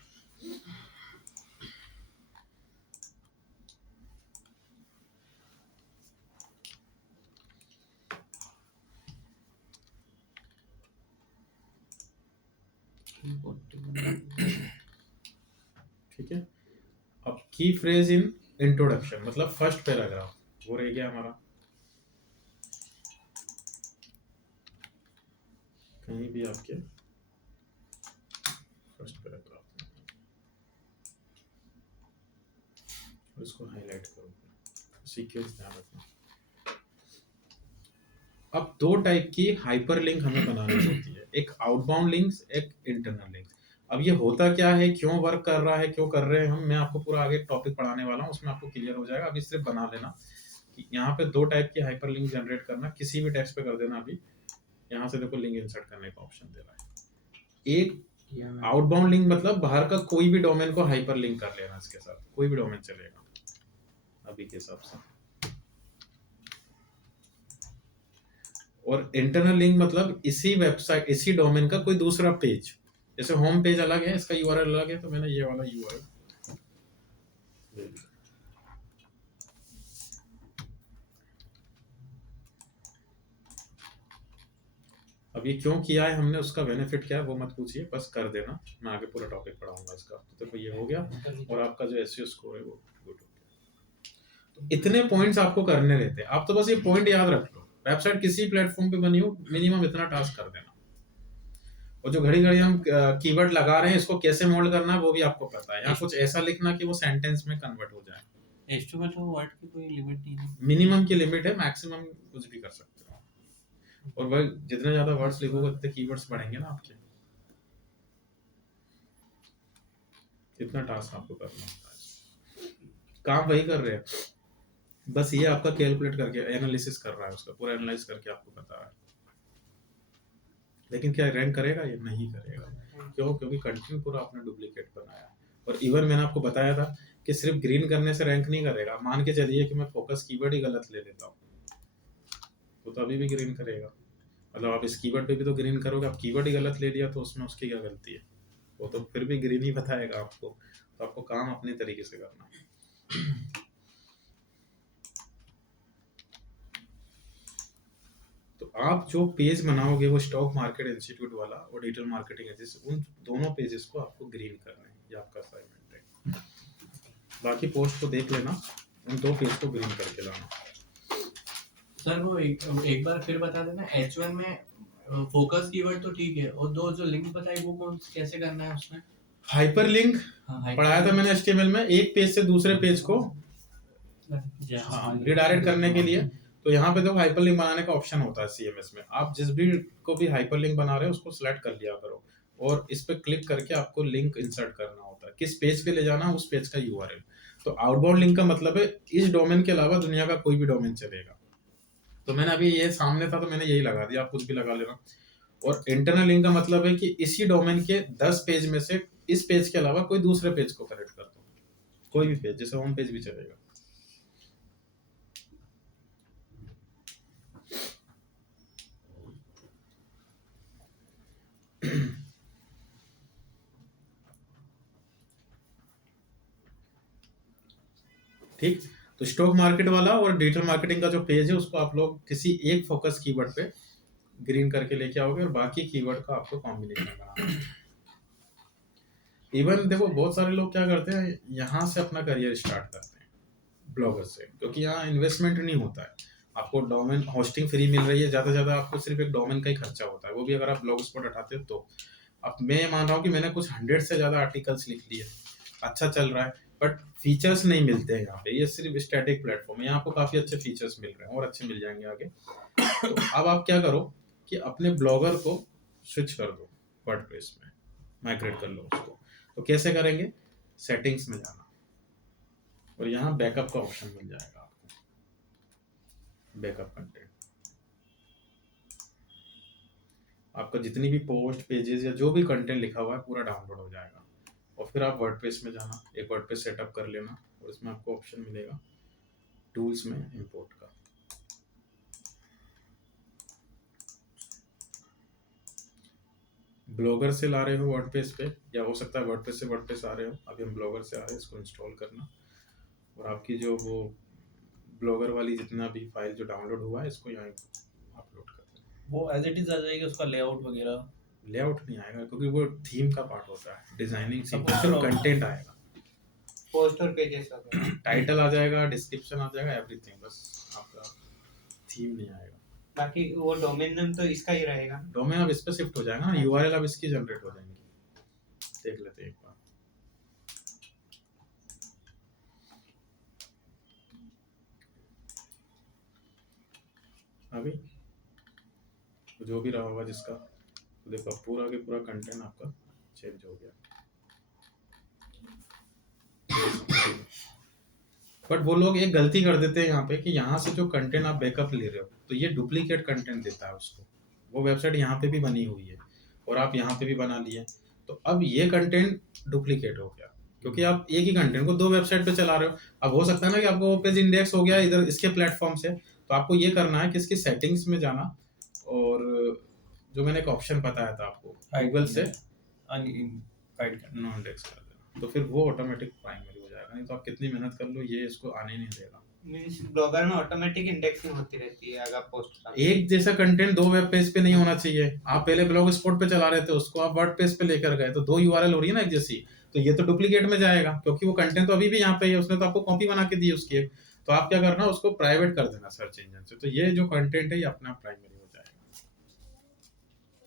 ठीक है। अब की फ्रेज इन इंट्रोडक्शन मतलब फर्स्ट पैराग्राफ, वो रह गया हमारा। कहीं भी आपके फर्स्ट पैराग्राफ, इसको हाईलाइट करो, सीक्वेंस ध्यान रखना। अब दो टाइप की हाइपर लिंक हमें बनानी होती है, एक आउटबाउंड लिंक्स, एक इंटरनल लिंक। अब ये होता क्या है, क्यों वर्क कर रहा है, क्यों कर रहे हैं हम, मैं आपको पूरा आगे टॉपिक पढ़ाने वाला हूँ, उसमें आपको क्लियर हो जाएगा। अभी सिर्फ बना लेना कि यहाँ पे दो टाइप की हाइपर लिंक जनरेट करना, किसी भी टेक्स्ट पे कर देना। अभी यहाँ से देखो लिंक इंसर्ट करने का ऑप्शन दे रहा है। एक आउटबाउंड लिंक मतलब बाहर का कोई भी डोमेन को हाइपर लिंक कर लेना, इसके साथ कोई भी डोमेन चलेगा अभी के हिसाब से। और इंटरनल लिंक मतलब इसी वेबसाइट, इसी डोमेन का कोई दूसरा पेज, जैसे होम पेज अलग है, इसका यूआरएल अलग है, तो मैंने ये वाला यूआरएल ले लिया। अब ये क्यों किया है हमने, उसका बेनिफिट क्या है वो मत पूछिए, बस कर देना, मैं आगे पूरा टॉपिक पढ़ाऊंगा इसका। तो देखो ये हो गया, और आपका जो एसईओ स्कोर है वो गुड हो गया। तो इतने पॉइंट्स आपको करने रहते हैं, आप तो बस ये पॉइंट याद रख लो। वेबसाइट किसी प्लेटफॉर्म पे बनी हो, मिनिमम इतना टास्क कर देना। और जो घड़ी घड़ी हम कीवर्ड लगा रहे हैं, इसको कैसे मोल्ड करना है वो भी आपको पता है। यहाँ कुछ ऐसा लिखना कि वो सेंटेंस में कन्वर्ट हो जाए। H2 में तो वर्ड की कोई लिमिट नहीं है, मिनिमम की लिमिट है, मैक्सिमम कुछ भी कर सकते हो। और भाई जितने ज्यादा वर्ड्स लिखोगे उतने कीवर्ड्स बढ़ेंगे ना आपके। इतना टास्क आपको करना होता है, काम वही कर रहे हैं, बस ये आपका कैलकुलेट करके एनालिसिस कर रहा है, उसका पूरा एनालाइज करके आपको बता रहा है। लेकिन क्या रैंक करेगा, ये नहीं करेगा। क्यों? क्योंकि कंटेंट पूरा आपने डुप्लीकेट बनाया। और इवन मैंने आपको बताया था कि सिर्फ ग्रीन करने से रैंक नहीं करेगा। मान के चलिए कि मैं फोकस कीवर्ड ही गलत ले लेता हूँ, तो अभी भी ग्रीन करेगा। मतलब आप इस कीवर्ड पे भी तो ग्रीन करोगे, आप कीवर्ड ही गलत ले लिया तो उसमें उसकी क्या गलती है, वो तो फिर भी ग्रीन ही बताएगा आपको। तो आपको काम अपने तरीके से करना है। तो आप जो पेज बनाओगे वो स्टॉक मार्केट इंस्टीट्यूट वाला और डिजिटल मार्केटिंग एजेंसी, उन दोनों पेजेस को आपको ग्रीन करना है, ये आपका असाइनमेंट है। बाकी पोस्ट को देख लेना, उन दो पेज को ग्रीन करके लाना। सर वो एक बार फिर बता देना, H1 में फोकस कीवर्ड तो ठीक है, और दो जो लिंक बताई वो कौन कैसे करना है उसमें? हाइपर लिंक हाँ, पढ़ाया था मैंने HTML में, एक पेज से दूसरे पेज को रिडायरेक्ट करने के लिए। तो यहाँ पे देखो हाइपर लिंक बनाने का ऑप्शन होता है CMS में। आप जिस भी को भी हाइपर लिंक बना रहे हो उसको सिलेक्ट कर लिया करो, और इस पे क्लिक करके आपको लिंक इंसर्ट करना होता है, किस पेज पे ले जाना, उस पेज का URL। तो आउटबाउंड लिंक का मतलब है इस डोमेन के अलावा दुनिया का कोई भी डोमेन चलेगा। तो मैंने अभी ये सामने था तो मैंने यही लगा दिया, आप कुछ भी लगा लेना। और इंटरनल लिंक का मतलब है कि इसी डोमेन के 10 पेज में से इस पेज के अलावा कोई दूसरे पेज को कनेक्ट कर दो, कोई भी पेज, जैसे होम पेज भी चलेगा। ठीक। तो स्टॉक मार्केट वाला और डिजिटल मार्केटिंग का जो पेज है उसको आप लोग किसी एक फोकस कीवर्ड पे ग्रीन करके लेके आओगे और बाकी कीवर्ड का आपको कॉम्बिनेशन बनाना है। इवन देखो बहुत सारे लोग क्या करते हैं, यहाँ से अपना करियर स्टार्ट करते हैं ब्लॉगर से, क्योंकि यहाँ इन्वेस्टमेंट नहीं होता है। आपको डोमेन होस्टिंग फ्री मिल रही है, ज़्यादा से ज़्यादा आपको सिर्फ एक डोमेन का ही खर्चा होता है, वो भी अगर आप ब्लॉग स्पॉट हटाते हो तो। अब मैं मान रहा हूँ कि मैंने कुछ 100 से ज़्यादा आर्टिकल्स लिख लिए, अच्छा चल रहा है, बट फीचर्स नहीं मिलते हैं यहाँ पे। ये सिर्फ स्टैटिक प्लेटफॉर्म है, यहाँ आपको काफ़ी अच्छे फीचर्स मिल रहे हैं और अच्छे मिल जाएंगे आगे। तो अब आप क्या करो कि अपने ब्लॉगर को स्विच कर दो वर्डप्रेस में, माइग्रेट कर लो उसको। तो कैसे करेंगे, सेटिंग्स में जाना और यहाँ बैकअप का ऑप्शन मिल जाएगा आपको, बैकअप कंटेंट। आपका जितनी भी पोस्ट, पेजेस या जो भी कंटेंट लिखा हुआ है पूरा डाउनलोड हो जाएगा। और फिर आप वर्डप्रेस में जाना, एक वर्डप्रेस सेटअप कर लेना और इसमें आपको ऑप्शन मिलेगा टूल्स में इंपोर्ट का। ब्लॉगर से ला रहे हो वर्डप्रेस पे, या हो सकता है वर्डप्रेस से वर्डप्रेस आ रहे हो, अभी हम ब्लॉगर से आ रहे हैं, इसको इंस्टॉल करना और आपकी जो वो ब्लॉगर वाली जितना भी फाइल जो डाउनलोड हुआ है इसको यहाँ अपलोड कर देना। वो एज इट इज आ जाएगी, उसका लेआउट वगैरह? लेआउट नहीं आएगा क्योंकि वो थीम का पार्ट होता है, डिजाइनिंग सब सिर्फ कंटेंट आएगा, पोस्ट और पेजेस वगैरह। टाइटल आ जाएगा, डिस्क्रिप्शन आ जाएगा, एवरीथिंग, बस आपका थीम नहीं आएगा। बाकी वो डोमेन नेम तो इसका ही रहेगा। डोमेन अब इस पे शिफ्ट हो जाएगा ना, यूआरएल अब इसकी जनरेट हो जाएंगी। देख लेते हैं एक बार। अभी जो भी रहा होगा जिसका, तो देखो पूरा के पूरा कंटेंट आपका चेंज हो गया। बट वो लोग एक गलती कर देते हैं यहाँ पे कि यहाँ से जो कंटेंट आप बैकअप ले रहे हो तो ये डुप्लीकेट कंटेंट देता है उसको। वो वेबसाइट यहाँ पे भी बनी हुई है और आप यहाँ पे भी बना लिए, तो अब ये कंटेंट डुप्लीकेट हो गया क्योंकि आप एक ही कंटेंट को दो वेबसाइट पे चला रहे हो। अब हो सकता है ना कि आपको वो पेज इंडेक्स हो गया इधर इसके प्लेटफॉर्म से, तो आपको ये करना है कि इसकी सेटिंग्स में जाना और जो मैंने एक ऑप्शन बताया था आपको गूगल से नो इंडेक्स कर देना, तो फिर वो ऑटोमेटिक प्राइमरी हो जाएगा। नहीं तो आप कितनी मेहनत कर लो ये इसको आने ही नहीं देगा। मींस ब्लॉगर में ऑटोमेटिक इंडेक्सिंग होती रहती है अगर पोस्ट का। एक जैसा कंटेंट दो वेब पेज पे नहीं होना चाहिए। आप पहले ब्लॉग स्पॉट पे चला रहे थे, उसको आप वर्ड पेज पे लेकर गए तो दो यूआरएल हो रही है ना एक जैसी, तो ये तो डुप्लीकेट में जाएगा क्योंकि वो कंटेंट तो अभी भी यहाँ पे है, उसने तो आपको कॉपी बना के दी उसकी। तो आप क्या करना, उसको प्राइवेट कर देना सर्च इंजन से, तो ये जो कंटेंट है ये अपना प्राइमरी हो जाएगा।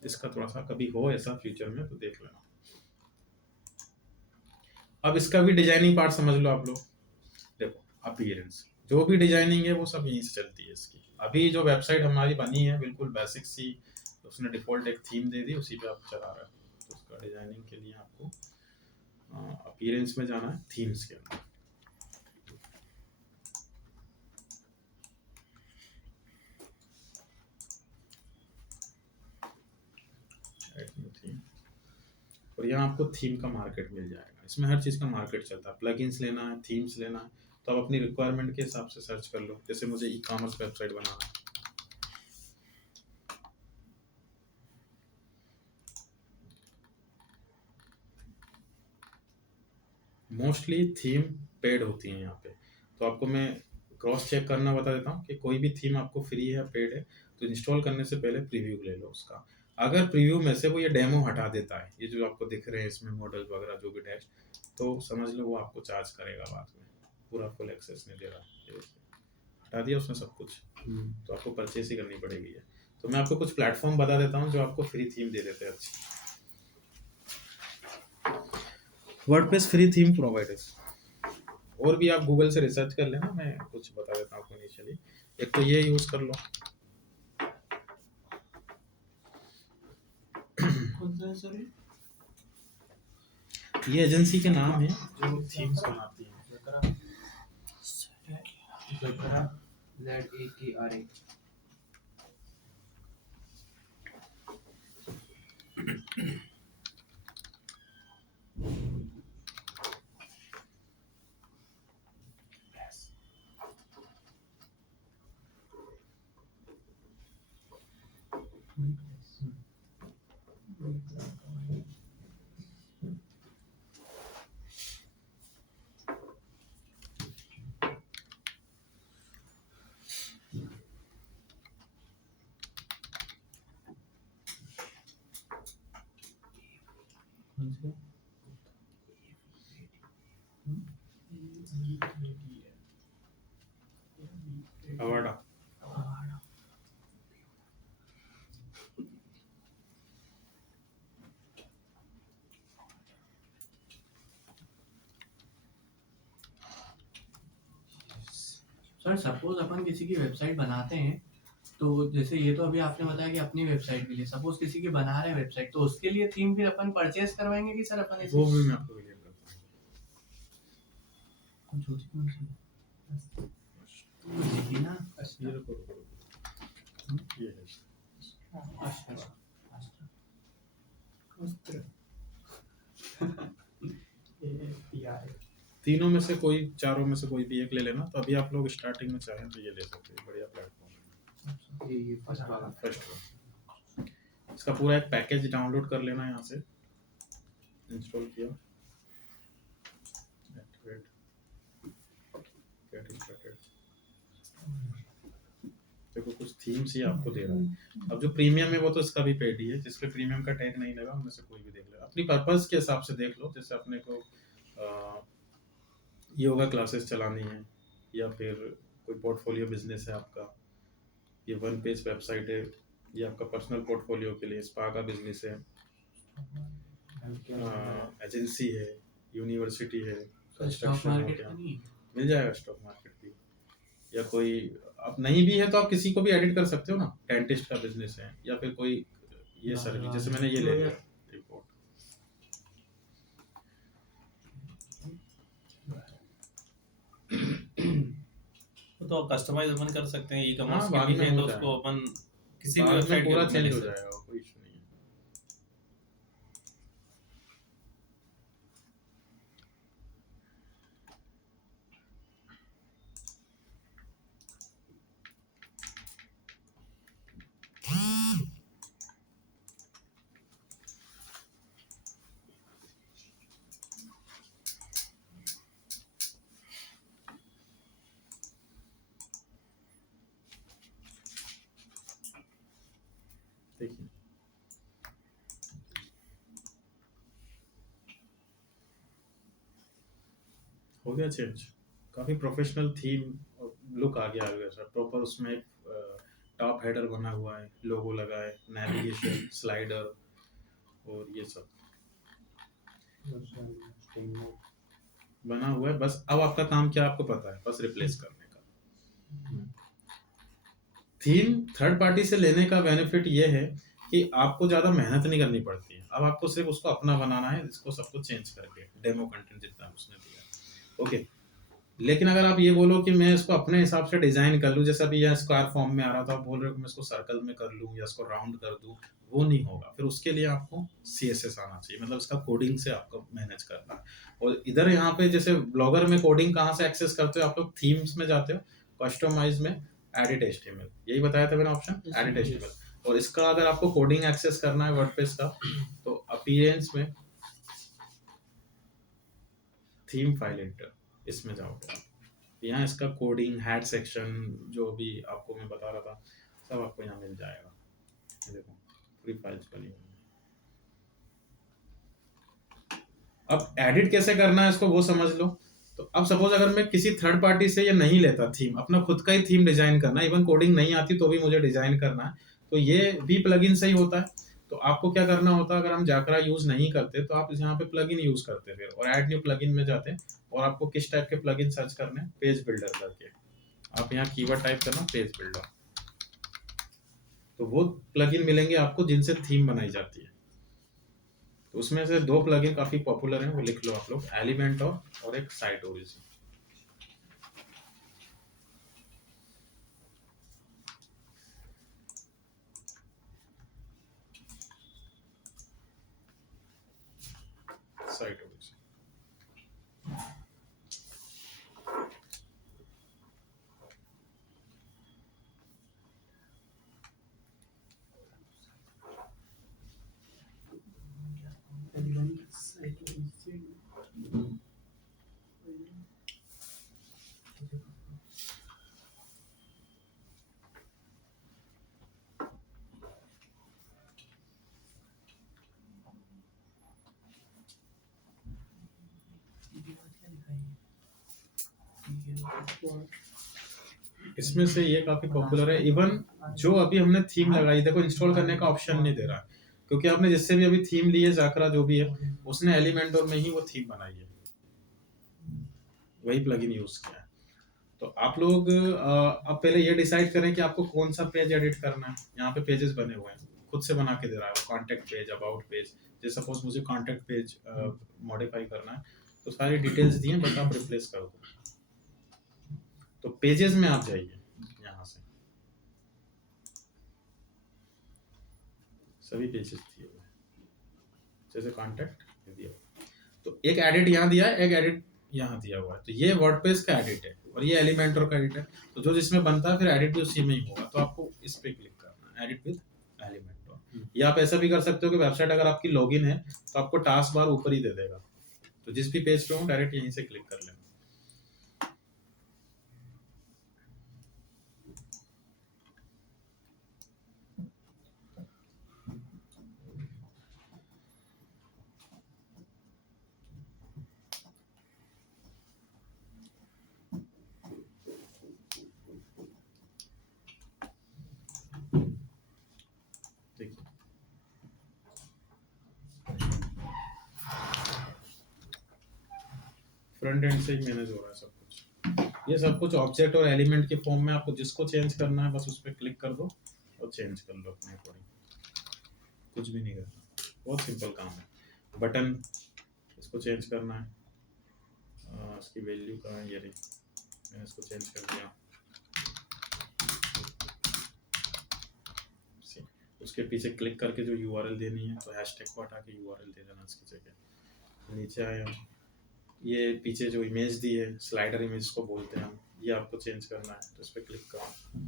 इसका थोड़ा सा कभी हो ऐसा फ्यूचर में तो देख लेना। अब इसका भी डिजाइनिंग पार्ट समझ लो आप लोग। देखो अपीयरेंस, जो भी डिजाइनिंग है वो सब यहीं से चलती है इसकी। अभी जो वेबसाइट हमारी बनी है बिल्कुल बेसिक सी, उसने डिफॉल्ट एक थीम दे दी, उसी पे आप चला रहे हो। तो उसका डिजाइनिंग के लिए आपको अपीयरेंस में जाना है, थीम्स के अंदर। और यहाँ आपको थीम का मार्केट मिल जाएगा। इसमें हर चीज़ का मार्केट चलता है। प्लगइन्स लेना है, थीम्स लेना है, तो आप अपनी रिक्वायरमेंट के हिसाब से सर्च कर लो। जैसे मुझे ई कॉमर्स वेबसाइट बनाना है, मोस्टली थीम पेड होती हैं यहाँ पे, तो आपको मैं क्रॉस चेक करना बता देता हूँ कि कोई भी थीम आपको फ्री है या पेड है, तो इंस्टॉल करने से पहले प्रीव्यू ले लो उसका। अगर प्रीव्यू में से वो ये डेमो हटा देता है, ये जो आपको दिख रहे हैं इसमें मॉडल वगैरह जो भी टेक्स्ट, तो समझ लो वो आपको चार्ज करेगा बाद में, पूरा फुल एक्सेस नहीं दे रहा। हटा दिया उसने सब कुछ, तो आपको परचेस ही करनी पड़ेगी। तो मैं आपको कुछ प्लेटफॉर्म बता देता हूँ जो आपको फ्री थीम दे देते हैं अच्छी। वर्डप्रेस फ्री थीम प्रोवाइडर्स, और भी आप गूगल से रिसर्च कर लेना, मैं कुछ बता देता हूँ आपको इनिशियली। एक तो ये यूज कर लो, कौन सा है सर ये एजेंसी के नाम है जो थीम्स बनाती है। ZAKRA। अवाडा। सर सपोज अपन किसी की वेबसाइट बनाते हैं, तो जैसे ये तो अभी आपने बताया कि अपनी वेबसाइट के लिए, सपोज किसी की बना रहे हैं वेबसाइट, तो उसके लिए थीम फिर अपन परचेस करवाएंगे कि सर अपन ऐसे वो भी मैं आपको क्लियर करता कुछ होती कौन सी देखिए ना। हूँ। ये रुको, रुको, रुको। ये है। अच्छा तीनों में से कोई, चारों में से कोई भी एक ले लेना। तो अभी आप लोग स्टार्टिंग में चाहें तो ये ले सकते हैं, बढ़िया प्लेटफॉर्म है। ये फर्स्ट वाला। फर्स्ट वन, इसका पूरा एक पैकेज डाउनलोड कर लेना यहाँ से, इंस्टॉल किया, एक्टिवेट, गेट स्टार्टेड। देखो कुछ थीम्स ही आपको दे रहा है। अब जो प्रीमियम है वो तो इसका भी पेड ही है, जिसपे प्रीमियम का टैग नहीं लगा उनमें से कोई भी देख लो, अपनी पर्पस के हिसाब से देख लो। जैसे अपने को योगा क्लासेस चलानी है, या फिर कोई पोर्टफोलियो बिजनेस है आपका, ये वन पेज वेबसाइट है, ये आपका पर्सनल पोर्टफोलियो के लिए, स्पा का बिजनेस है, एजेंसी है, यूनिवर्सिटी है, स्टॉक कंस्ट्रक्शन हो मार्केट गया, में नहीं है? मिल जाएगा स्टॉक मार्केट भी। या कोई अब नहीं भी है तो आप किसी को भी एडिट कर सकते हो ना, डेंटिस्ट का बिजनेस है, या फिर कोई ये सर्विस, जैसे मैंने ये ले लिया रिपोर्ट। तो कस्टमाइज अपन कर सकते हैं, ई कॉमर्स हाँ, के बाद भी में है हो तो उसको अपन किसी भी बाद में वेबसाइट के पूरा रूप में चेंज ले हो सकते हैं। जाएगा, कोई इशू नहीं है। देखिए हो गया चेंज, काफी प्रोफेशनल थीम लुक आ गया सर प्रॉपर। उसमें एक टॉप हेडर बना हुआ है, लोगो लगा है, नेविगेशन, स्लाइडर और ये सब बना हुआ है। बस अब आपका काम क्या आपको पता है, बस रिप्लेस करने का। थीम थर्ड पार्टी से लेने का बेनिफिट ये है कि आपको ज्यादा मेहनत नहीं करनी पड़ती है। अब आपको सिर्फ उसको अपना बनाना है, इसको सब कुछ चेंज करके, डेमो कंटेंट जितना उसने दिया, ओके। लेकिन अगर आप ये बोलो कि मैं इसको अपने हिसाब से डिजाइन कर लूँ, जैसे अभी यह स्क्वायर फॉर्म में आ रहा था, आप बोल रहे हो कि मैं इसको सर्कल में कर लूँ या इसको राउंड कर दूँ, वो नहीं होगा। फिर उसके लिए आपको CSS आना चाहिए, मतलब इसका कोडिंग से आपको मैनेज करना है। और इधर यहाँ पे जैसे ब्लॉगर में कोडिंग कहाँ से एक्सेस करते हो आप लोग, थीम्स में जाते हो, कस्टमाइज में एडिट HTML, यही बताया था मैंने ऑप्शन, एडिट HTML। और इसका अगर आपको कोडिंग एक्सेस करना है वर्डप्रेस का, तो अपीयरेंस में थीम फाइल एडिटर, इसमें जाओगे आप, यहाँ इसका कोडिंग, हेड सेक्शन, जो भी आपको मैं बता रहा था, सब आपको यहाँ मिल जाएगा। ये देखो पूरी फाइल्स बनी हुई हैं। अब एडिट कैसे करना है इसको वो समझ लो। तो अब सपोज अगर मैं किसी थर्ड पार्टी से ये नहीं लेता थीम, अपना खुद का ही थीम डिजाइन करना, इवन कोडिंग नहीं आती तो भी मुझे डिजाइन करना है, तो ये भी प्लगइन से ही होता है। तो आपको क्या करना होता है, अगर हम जाकरा यूज नहीं करते तो आप यहाँ पे प्लगइन यूज करते फिर, और ऐड न्यू प्लगइन में जाते हैं, और आपको किस टाइप के प्लगइन सर्च करने, पेज बिल्डर करके आप यहाँ कीवर्ड टाइप करना पेज बिल्डर, तो वो प्लगइन मिलेंगे आपको जिनसे थीम बनाई जाती है। तो उसमें से 2 प्लगइन काफी पॉपुलर हैं, वो लिख लो आप लोग, एलिमेंटोर और एक साइट ओरिजिन। साइट ओरिजिन इसमें से ये काफी पॉपुलर है। इवन जो अभी हमने थीम लगाई, देखो इंस्टॉल करने का ऑप्शन नहीं दे रहा है, क्योंकि आपने जिससे भी अभी थीम ली है, जाकरा जो भी है, उसने एलिमेंटोर में ही वो थीम बनाई है, वही प्लगइन यूज किया है। तो आप लोग अब पहले ये डिसाइड करें कि आपको कौन सा पेज एडिट करना है। यहाँ पे पेजेस बने हुए हैं, खुद से बना के दे रहा है, कॉन्टेक्ट पेज, अबाउट पेज। जैसे सपोज मुझे कॉन्टेक्ट पेज मॉडिफाई करना है, तो सारी डिटेल्स दी हैं, बस आप रिप्लेस कर दो। तो पेजेस में आप जाइए, यहाँ से सभी पेजेस दिए हुए हैं, जैसे कॉन्टेक्ट दिया हुआ, तो एक एडिट यहाँ दिया है, एक एडिट यहाँ दिया हुआ है। तो ये वर्डप्रेस का एडिट है और ये एलिमेंटर का एडिट है। तो जो जिसमें बनता है फिर एडिट भी उसी में ही होगा। तो आपको इस पे क्लिक करना है, एडिट विद एलिमेंटर। या आप ऐसा भी कर सकते हो कि वेबसाइट अगर आपकी लॉगिन है तो आपको टास्क बार ऊपर ही दे देगा, तो जिस भी पेज पे हो डायरेक्ट यहीं से क्लिक कर लेना। फ्रंट एंड से ही मैनेज हो रहा है सब कुछ। ये सब कुछ ऑब्जेक्ट और एलिमेंट के फॉर्म में, आपको जिसको चेंज करना है बस उस पर क्लिक कर दो और चेंज कर लो अपने अकॉर्डिंग, कुछ भी नहीं करना, बहुत सिंपल काम है। बटन इसको चेंज करना है, इसकी वैल्यू कहाँ है, ये रही, मैंने इसको चेंज कर दिया। उसके पीछे क्लिक करके जो यूआरएल देनी है, तो हैशटैग को हटा के यूआरएल दे देना इसकी जगह। नीचे आए हम, ये पीछे जो इमेज दी है, स्लाइडर इमेज को बोलते हैं हम, ये आपको चेंज करना है, तो इस पर क्लिक करो।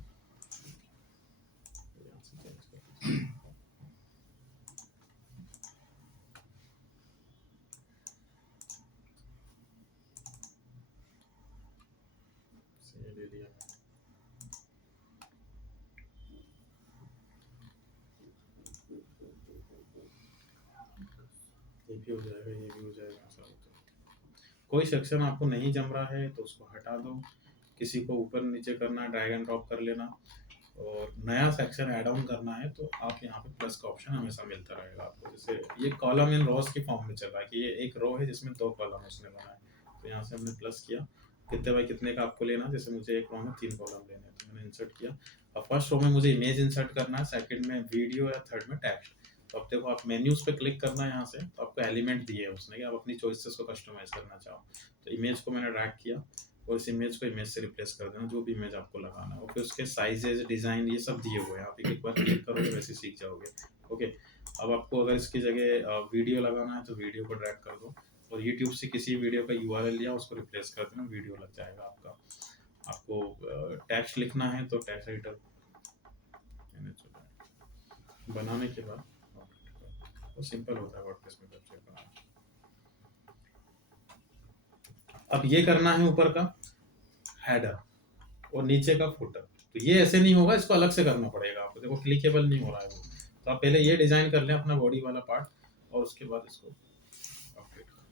ले लिया, ये भी हो जाएगा, ये भी हो जाएगा। ऐसा होता है। कोई सेक्शन आपको नहीं जम रहा है तो उसको हटा दो, किसी को ऊपर नीचे करना है ड्रैग एंड ड्रॉप कर लेना, और नया सेक्शन ऐड ऑन करना है तो आप यहाँ पे प्लस का ऑप्शन हमेशा मिलता रहेगा आपको। जैसे ये कॉलम इन रोज की फॉर्म में चल रहा है कि ये एक रो है जिसमें 2 कॉलम उसने बनाए, तो यहाँ से हमने प्लस किया, कितने बाई कितने का आपको लेना। जैसे मुझे एक रो में 3 कॉलम लेने हैं, तो मैंने इंसर्ट किया। अब फर्स्ट रो में मुझे इमेज इंसर्ट करना है, सेकंड में वीडियो, या थर्ड में टेक्स्ट। तो अब देखो, आप मेन्यूज पे क्लिक करना है यहाँ से, तो आपको एलिमेंट दिए है उसने कि आप अपनी चॉइस से उसको कस्टमाइज करना चाहो। तो इमेज को मैंने ड्रैग किया और इस इमेज को इमेज से रिप्लेस कर देना, जो भी इमेज आपको लगाना है। और फिर उसके साइजेज, डिज़ाइन, ये सब दिए हुए हैं, आप एक बार क्लिक करोगे वैसे सीख जाओगे। ओके, अब आपको अगर इसकी जगह वीडियो लगाना है तो वीडियो को ड्रैग कर दो, और यूट्यूब से किसी वीडियो का यूआरएल लिया, उसको रिप्लेस कर देना, वीडियो लग जाएगा आपका। आपको टेक्स्ट लिखना है तो टेक्स्ट एडिटर बनाने के बाद वो सिंपल होता है वर्डप्रेस में वेबसाइट बनाना। अब ये करना है ऊपर का हेडर और नीचे का फुटर, तो ये ऐसे नहीं होगा, इसको अलग से करना पड़ेगा आपको। देखो क्लिकेबल नहीं हो रहा है वो, तो आप पहले ये डिजाइन कर लें अपना बॉडी वाला पार्ट, और उसके बाद इसको अपडेट करें।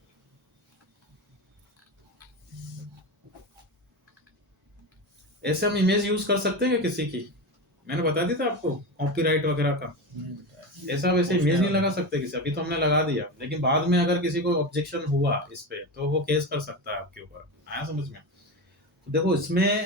ऐसे हम इमेज यूज कर सकते हैं किसी की, मैंने बता दिया था आपको कॉपीराइट वगैरह का। ऐसा वैसे इमेज नहीं लगा सकते किसी, अभी तो हमने लगा दिया, लेकिन बाद में अगर किसी को ऑब्जेक्शन हुआ इस पे तो वो केस कर सकता है आपके ऊपर। आया समझ में? तो देखो इसमें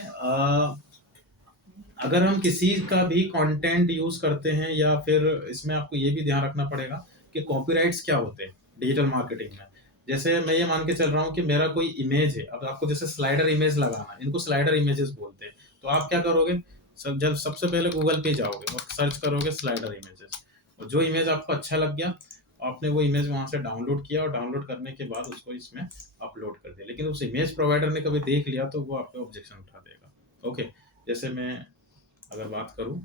अगर हम किसी का भी कंटेंट यूज करते हैं, या फिर इसमें आपको ये भी ध्यान रखना पड़ेगा कि कॉपीराइट्स क्या होते हैं डिजिटल मार्केटिंग में। जैसे मैं ये मान के चल रहा हूँ कि मेरा कोई इमेज है, अब आपको जैसे स्लाइडर इमेज लगाना, इनको स्लाइडर इमेजेस बोलते हैं। तो आप क्या करोगे, जब सबसे पहले गूगल पे जाओगे और सर्च करोगे स्लाइडर इमेजेस, और जो इमेज आपको अच्छा लग गया आपने वो इमेज वहां से डाउनलोड किया, और डाउनलोड करने के बाद उसको इसमें अपलोड कर दिया। लेकिन उस इमेज प्रोवाइडर ने कभी देख लिया तो वो आप पे ऑब्जेक्शन उठा देगा। ओके, जैसे मैं अगर बात करूं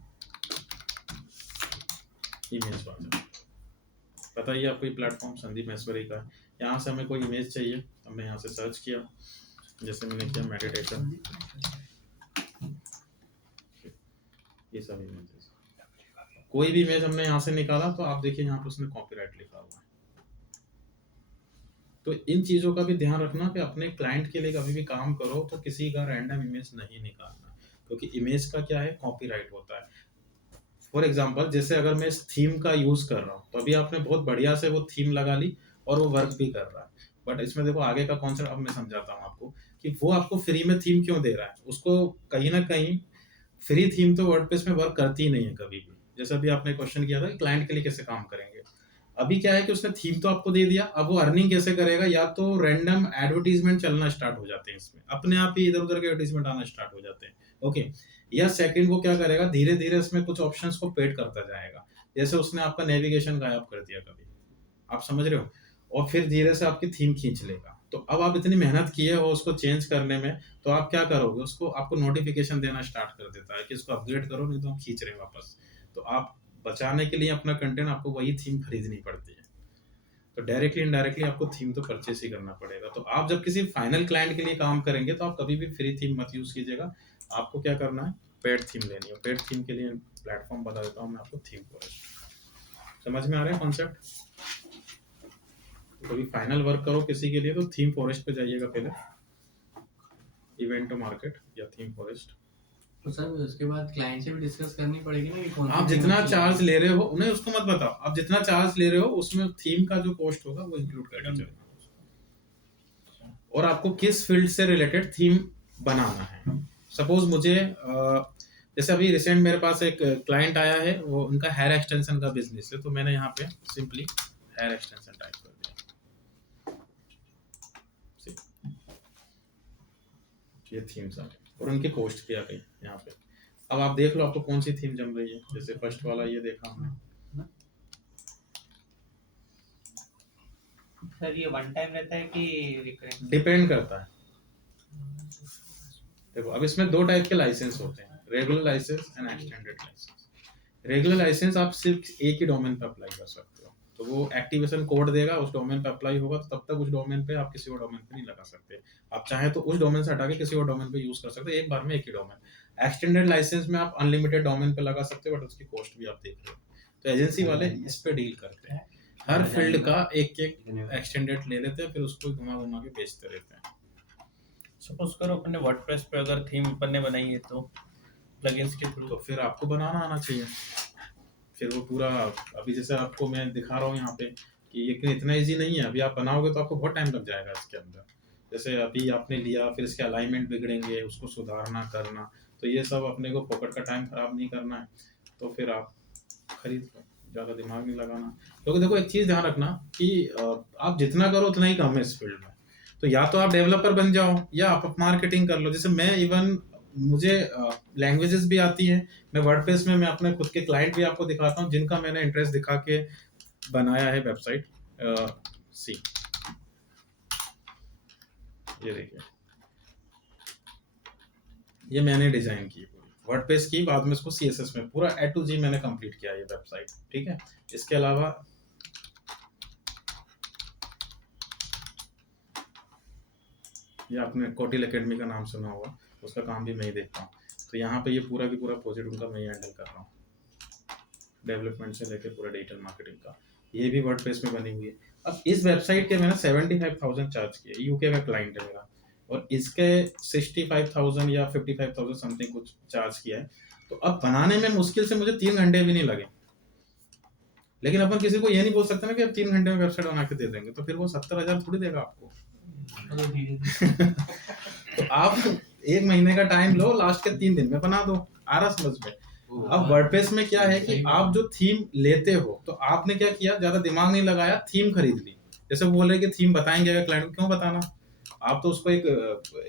इमेज वाला, पता ही आपको ये प्लेटफॉर्म संदीप महेश्वरी का है। यहाँ से हमें कोई इमेज चाहिए, हमने यहाँ से सर्च किया, जैसे मैंने किया मेडिटेशन, ये सब इमेजेस, कोई भी इमेज हमने यहाँ से निकाला तो आप देखिए यहाँ पे उसने कॉपीराइट लिखा हुआ है। तो इन चीज़ों का भी ध्यान रखना कि अपने क्लाइंट के लिए कभी भी काम करो तो किसी का रैंडम इमेज नहीं निकालना, क्योंकि इमेज का क्या है, कॉपीराइट होता है। फॉर एग्जांपल जैसे अगर मैं इस थीम का यूज़ कर रहा हूँ तो अभी आपने बहुत बढ़िया से वो थीम लगा ली और वो वर्क भी कर रहा है, बट इसमें देखो आगे का कॉन्सेप्ट अब मैं समझाता हूँ आपको कि वो आपको फ्री में थीम क्यों दे रहा है। उसको कहीं ना कहीं फ्री थीम तो वर्डप्रेस में वर्क करती ही नहीं है कभी भी। जैसे अभी आपने क्वेश्चन किया था कि क्लाइंट के लिए कैसे काम करेंगे, अभी क्या है कि उसने थीम तो आपको दे दिया, अब वो अर्निंग कैसे करेगा, या तो रैंडम एडवर्टीजमेंट चलना स्टार्ट हो जाते हैं, इसमें अपने आप ही इधर उधर के एडवर्टीजमेंट आना स्टार्ट हो जाते हैं। ओके, या सेकंड वो क्या करेगा, धीरे धीरे इसमें कुछ ऑप्शंस को पेड करता जाएगा। जैसे उसने आपका नेविगेशन गायब कर दिया कभी, आप समझ रहे हो, और फिर धीरे से आपकी थीम खींच लेगा। तो अब आप इतनी मेहनत किए हो उसको चेंज करने में, तो आप क्या करोगे, उसको आपको नोटिफिकेशन देना स्टार्ट कर देता है कि इसको अपग्रेड करो, नहीं तो हम खींच रहे हैं वापस। तो आप बचाने के लिए अपना कंटेंट आपको वही थीम खरीदनी पड़ती है। तो डायरेक्टली इनडायरेक्टली आपको थीम तो परचेस ही करना पड़ेगा। तो आप जब किसी फाइनल क्लाइंट के लिए काम करेंगे तो आप कभी भी फ्री थीम मत यूज कीजिएगा, आपको क्या करना है, पेड थीम लेनी है। पेड थीम के लिए प्लेटफॉर्म बता देता हूँ मैं आपको, थीम फॉरेस्ट। समझ में आ रहा है कॉन्सेप्ट? तो कभी फाइनल वर्क करो किसी के लिए तो थीम फॉरेस्ट पे जाइएगा पहले, इवेंट टू मार्केट या थीम फॉरेस्ट। तो सर उसके बाद क्लाइंट से भी डिस्कस करनी पड़ेगी ना कि कौन सी आप theme जितना अच्छी चार्ज लगेगी। ले रहे हो उन्हें उसको मत बताओ, आप जितना चार्ज ले रहे हो उसमें थीम का जो कॉस्ट होगा वो इंक्लूड करके चलना, और आपको किस फील्ड से रिलेटेड थीम बनाना है। सपोज मुझे जैसे अभी रिसेंट मेरे पास एक क्लाइंट आया है, वो उनका हेयर एक्सटेंशन का बिजनेस है, तो मैंने यहाँ पे सिंपली हेयर एक्सटेंशन टाइप कर दिया। ये थीम्स आ गई और उनकी कॉस्ट भी आ गई यहाँ पे। अब आप देख लो आपको कौन सी थीम जम रही है। जैसे फर्स्ट वाला ये देखा हमने, सर ये वन टाइम रहता है कि रिकरेंट? डिपेंड करता है। देखो अब इसमें दो टाइप के लाइसेंस होते हैं, regular licence and extended licence. Regular licence आप सिर्फ एक ही डोमेन पे अप्लाई कर सकते हो, तो वो एक्टिवेशन कोड देगा, उस डोमेन पे अप्लाई होगा, तो तब तक उस डोमेन पे आप किसी और डोमेन पे नहीं लगा सकते। आप चाहे तो उस डोमेन से हटा के किसी और डोमेन पे यूज कर सकते हो, एक बार में एक ही डोमेन। एक्सटेंडेड लाइसेंस में आप अनलिमिटेड डोमेन पे लगा सकते हो, बट उसकी कॉस्ट भी आप देख रहे हो। तो एजेंसी वाले इस पे डील करते हैं, हर फील्ड का एक एक एक्सटेंडेड ले लेते हैं, फिर उसको घुमा घुमा के बेचते रहते हैं। सपोज करो अपने वर्डप्रेस पे अगर थीम अपन ने बनाई है तो प्लगइन्स के थ्रू, तो फिर आपको बनाना आना चाहिए। फिर वो पूरा, अभी जैसे आपको मैं दिखा रहा हूँ यहाँ पे कि ये इतना इजी नहीं है, अभी आप बनाओगे तो आपको बहुत टाइम लग जाएगा इसके अंदर। जैसे अभी आपने लिया, फिर इसके अलाइनमेंट बिगड़ेंगे, उसको सुधारना करना, तो ये सब अपने को फोकट का टाइम खराब नहीं करना है, तो फिर आप खरीद लो, ज़्यादा दिमाग नहीं लगाना। क्योंकि देखो एक चीज़ ध्यान रखना कि आप जितना करो उतना ही कम है इस फील्ड में। तो या तो आप डेवलपर बन जाओ या आप मार्केटिंग कर लो। जैसे मैं इवन मुझे लैंग्वेजेस भी आती हैं, मैं वर्डप्रेस में मैं अपने खुद के क्लाइंट भी आपको दिखाता हूँ जिनका मैंने इंटरेस्ट दिखा के बनाया है वेबसाइट। सी ये देखिए, ये मैंने डिजाइन की वर्डप्रेस की, बाद में इसको CSS में पूरा A to G मैंने कंप्लीट किया ये वेबसाइट, ठीक है। इसके अलावा ये आपने कोटिल एकेडमी का नाम सुना होगा, उसका काम भी मैं ही देखता हूँ। तो यहाँ पे ये पूरा की पूरा प्रोजेक्ट उनका मैं ही हैंडल कर रहा हूँ, डेवलपमेंट से लेकर पूरा डिजिटल मार्केटिंग का। ये भी वर्डप्रेस में बनी हुई है। अब इस वेबसाइट के मैंने 75,000 चार्ज किए, यूके का क्लाइंट है मेरा, और इसके 65,000 या 55,000 समथिंग कुछ चार्ज किया है। तो अब बनाने में मुश्किल से मुझे 3 घंटे भी नहीं लगे। लेकिन अपन किसी को ये नहीं बोल सकते ना कि अब 3 घंटे में वेबसाइट बना के दे देंगे, तो फिर वो 70,000 थोड़ी देगा आपको। तो आप 1 महीने का टाइम लो, लास्ट के 3 दिन में बना दो, आ रहा समझ में। अब वर्डप्रेस में क्या है कि आप जो थीम लेते हो, तो आपने क्या किया, ज्यादा दिमाग नहीं लगाया, थीम खरीद ली। जैसे बोल रहे कि थीम बताएंगे अगर क्लाइंट को, क्यों बताना, आप तो उसको एक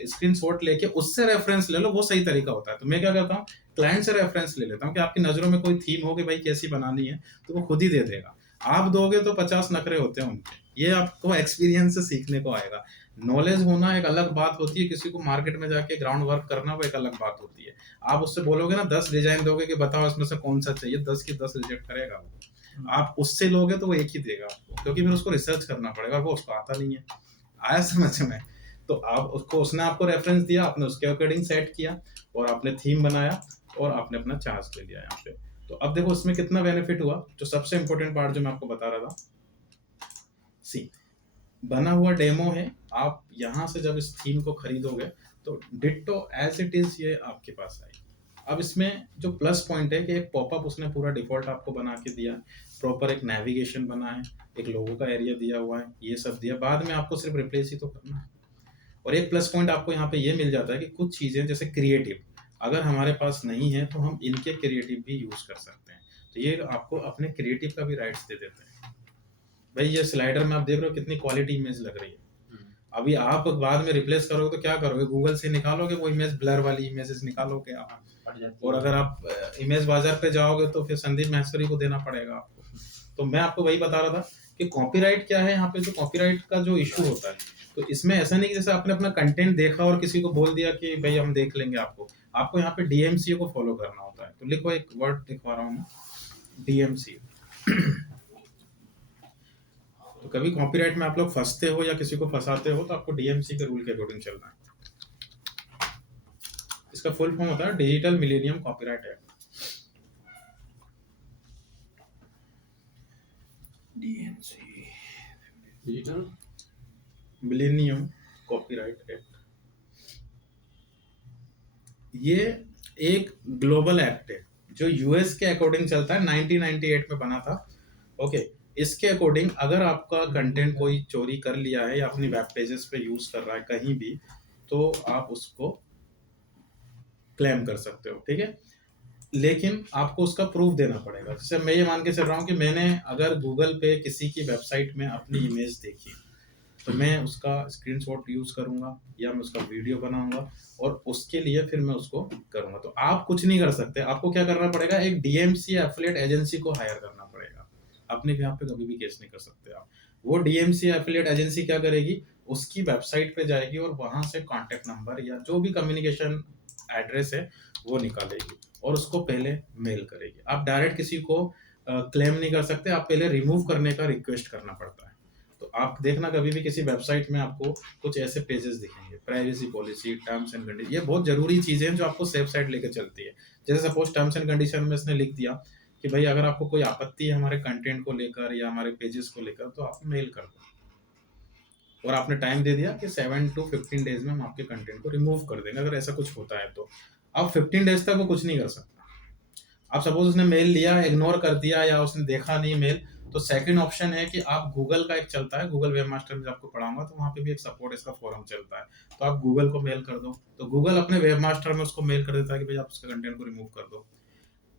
स्क्रीनशॉट लेके उससे रेफरेंस ले लो, वो सही तरीका होता है। तो मैं क्या करता हूँ, क्लाइंट से रेफरेंस ले लेता हूँ कि आपकी नजरों में कोई थीम हो कि भाई कैसी बनानी है, तो वो खुद ही दे देगा। आप दोगे तो 50 नखरे होते हैं उनके, ये आपको एक्सपीरियंस से सीखने को आएगा। नॉलेज होना एक अलग बात होती है, किसी को मार्केट में जाके ग्राउंड वर्क करना वो एक अलग बात होती है। आप उससे बोलोगे ना 10 डिजाइन दोगे कि बताओ इसमें से कौन सा चाहिए, 10 की 10 रिजेक्ट करेगा वो। आप उससे लोगे तो वो एक ही देगा आपको, क्योंकि फिर उसको रिसर्च करना पड़ेगा, वो उसको आता नहीं है। आया समझ में? तो आप उसको, उसने आपको रेफरेंस दिया, आपने उसके अकॉर्डिंग सेट किया और आपने थीम बनाया और आपने अपना चार्ज ले लिया यहाँ पे। तो अब देखो इसमें कितना बेनिफिट हुआ। जो सबसे इंपॉर्टेंट पार्ट जो मैं आपको बता रहा था, सी बना हुआ डेमो है, आप यहाँ से जब इस थीम को खरीदोगे तो डिट्टो एज इट इज ये आपके पास आएगी। अब इसमें जो प्लस पॉइंट है कि एक पॉपअप उसने पूरा डिफॉल्ट आपको बना के दिया, प्रॉपर एक नेविगेशन बना है, एक लोगो का एरिया दिया हुआ है, ये सब दिया, बाद में आपको सिर्फ रिप्लेस ही तो करना है। और एक प्लस पॉइंट आपको यहाँ पे ये मिल जाता है कि कुछ चीज़ें जैसे क्रिएटिव अगर हमारे पास नहीं है तो हम इनके क्रिएटिव भी यूज़ कर सकते हैं, तो ये आपको अपने क्रिएटिव का भी राइट्स दे देते हैं। भाई ये स्लाइडर में आप देख रहे हो कितनी क्वालिटी इमेज लग रही है, अभी आप बाद में रिप्लेस करोगे तो क्या करोगे, गूगल से निकालोगे वो इमेज, ब्लर वाली इमेजेस निकालोगे आप, और अगर आप इमेज बाजार पे जाओगे तो फिर संदीप महेश्वरी को देना पड़ेगा आपको। तो मैं आपको वही बता रहा था कि कॉपीराइट क्या है यहाँ पे, जो कॉपीराइट का जो इशू होता है, तो इसमें ऐसा नहीं कि जैसे आपने अपना कंटेंट देखा और किसी को बोल दिया कि भाई हम देख लेंगे, आपको यहाँ पे डीएमसीए को फॉलो करना होता है। तो लिखो, एक वर्ड लिखवा रहा हूँ मैं, डीएमसीए। तो कभी कॉपीराइट में आप लोग फंसते हो या किसी को फंसाते हो तो आपको डीएमसी के रूल के अकॉर्डिंग चलना है। इसका फुल फॉर्म होता है digital millennium copyright act. DMC, digital millennium copyright act. ये एक ग्लोबल एक्ट है जो यूएस के अकॉर्डिंग चलता है, 1998 में बना था। ओके, इसके अकॉर्डिंग अगर आपका कंटेंट कोई चोरी कर लिया है या अपनी वेब पेजेस पे यूज कर रहा है कहीं भी, तो आप उसको क्लेम कर सकते हो, ठीक है, लेकिन आपको उसका प्रूफ देना पड़ेगा। जैसे मैं ये मान के चल रहा हूँ कि मैंने अगर गूगल पे किसी की वेबसाइट में अपनी इमेज देखी तो मैं उसका स्क्रीनशॉट यूज करूंगा या मैं उसका वीडियो बनाऊंगा और उसके लिए फिर मैं उसको करूंगा। तो आप कुछ नहीं कर सकते, आपको क्या करना पड़ेगा, एक डीएमसी एफिलिएट एजेंसी को हायर करना पड़ेगा। अपने यहाँ पे कभी भी केस नहीं कर सकते आप। वो डीएमसी एफिलिएट एजेंसी क्या करेगी, उसकी वेबसाइट पे जाएगी और वहां से कॉन्टेक्ट नंबर या जो भी कम्युनिकेशन एड्रेस है वो निकालेगी और उसको पहले मेल करेगी। आप डायरेक्ट किसी को क्लेम नहीं कर सकते, आप पहले रिमूव करने का रिक्वेस्ट करना पड़ता है। तो आप देखना कभी भी किसी वेबसाइट में आपको कुछ ऐसे पेजेस दिखेंगे, privacy policy, terms and condition, ये बहुत जरूरी चीजें हैं जो आपको सेफ साइड लेके चलती है। जैसे सपोज टर्म्स एंड कंडीशन में इसने लिख दिया कि भाई अगर आपको कोई आपत्ति है हमारे कंटेंट को लेकर या हमारे पेजेस को लेकर तो आप मेल कर दो, और आपने टाइम दे दिया कि 7 to 15 डेज में हम आपके कंटेंट को रिमूव कर देंगे अगर ऐसा कुछ होता है। तो अब 15 डेज तक वो कुछ नहीं कर सकता। अब सपोज उसने मेल लिया, इग्नोर कर दिया या उसने देखा नहीं मेल, तो सेकंड ऑप्शन है कि आप गूगल का एक चलता है, गूगल वेब मास्टर में आपको पढ़ाऊंगा तो वहाँ पे भी एक सपोर्ट इसका फोरम चलता है, तो आप गूगल को मेल कर दो, तो गूगल अपने वेब मास्टर में उसको मेल कर देता है कि भाई आप उसके कंटेंट को रिमूव कर दो।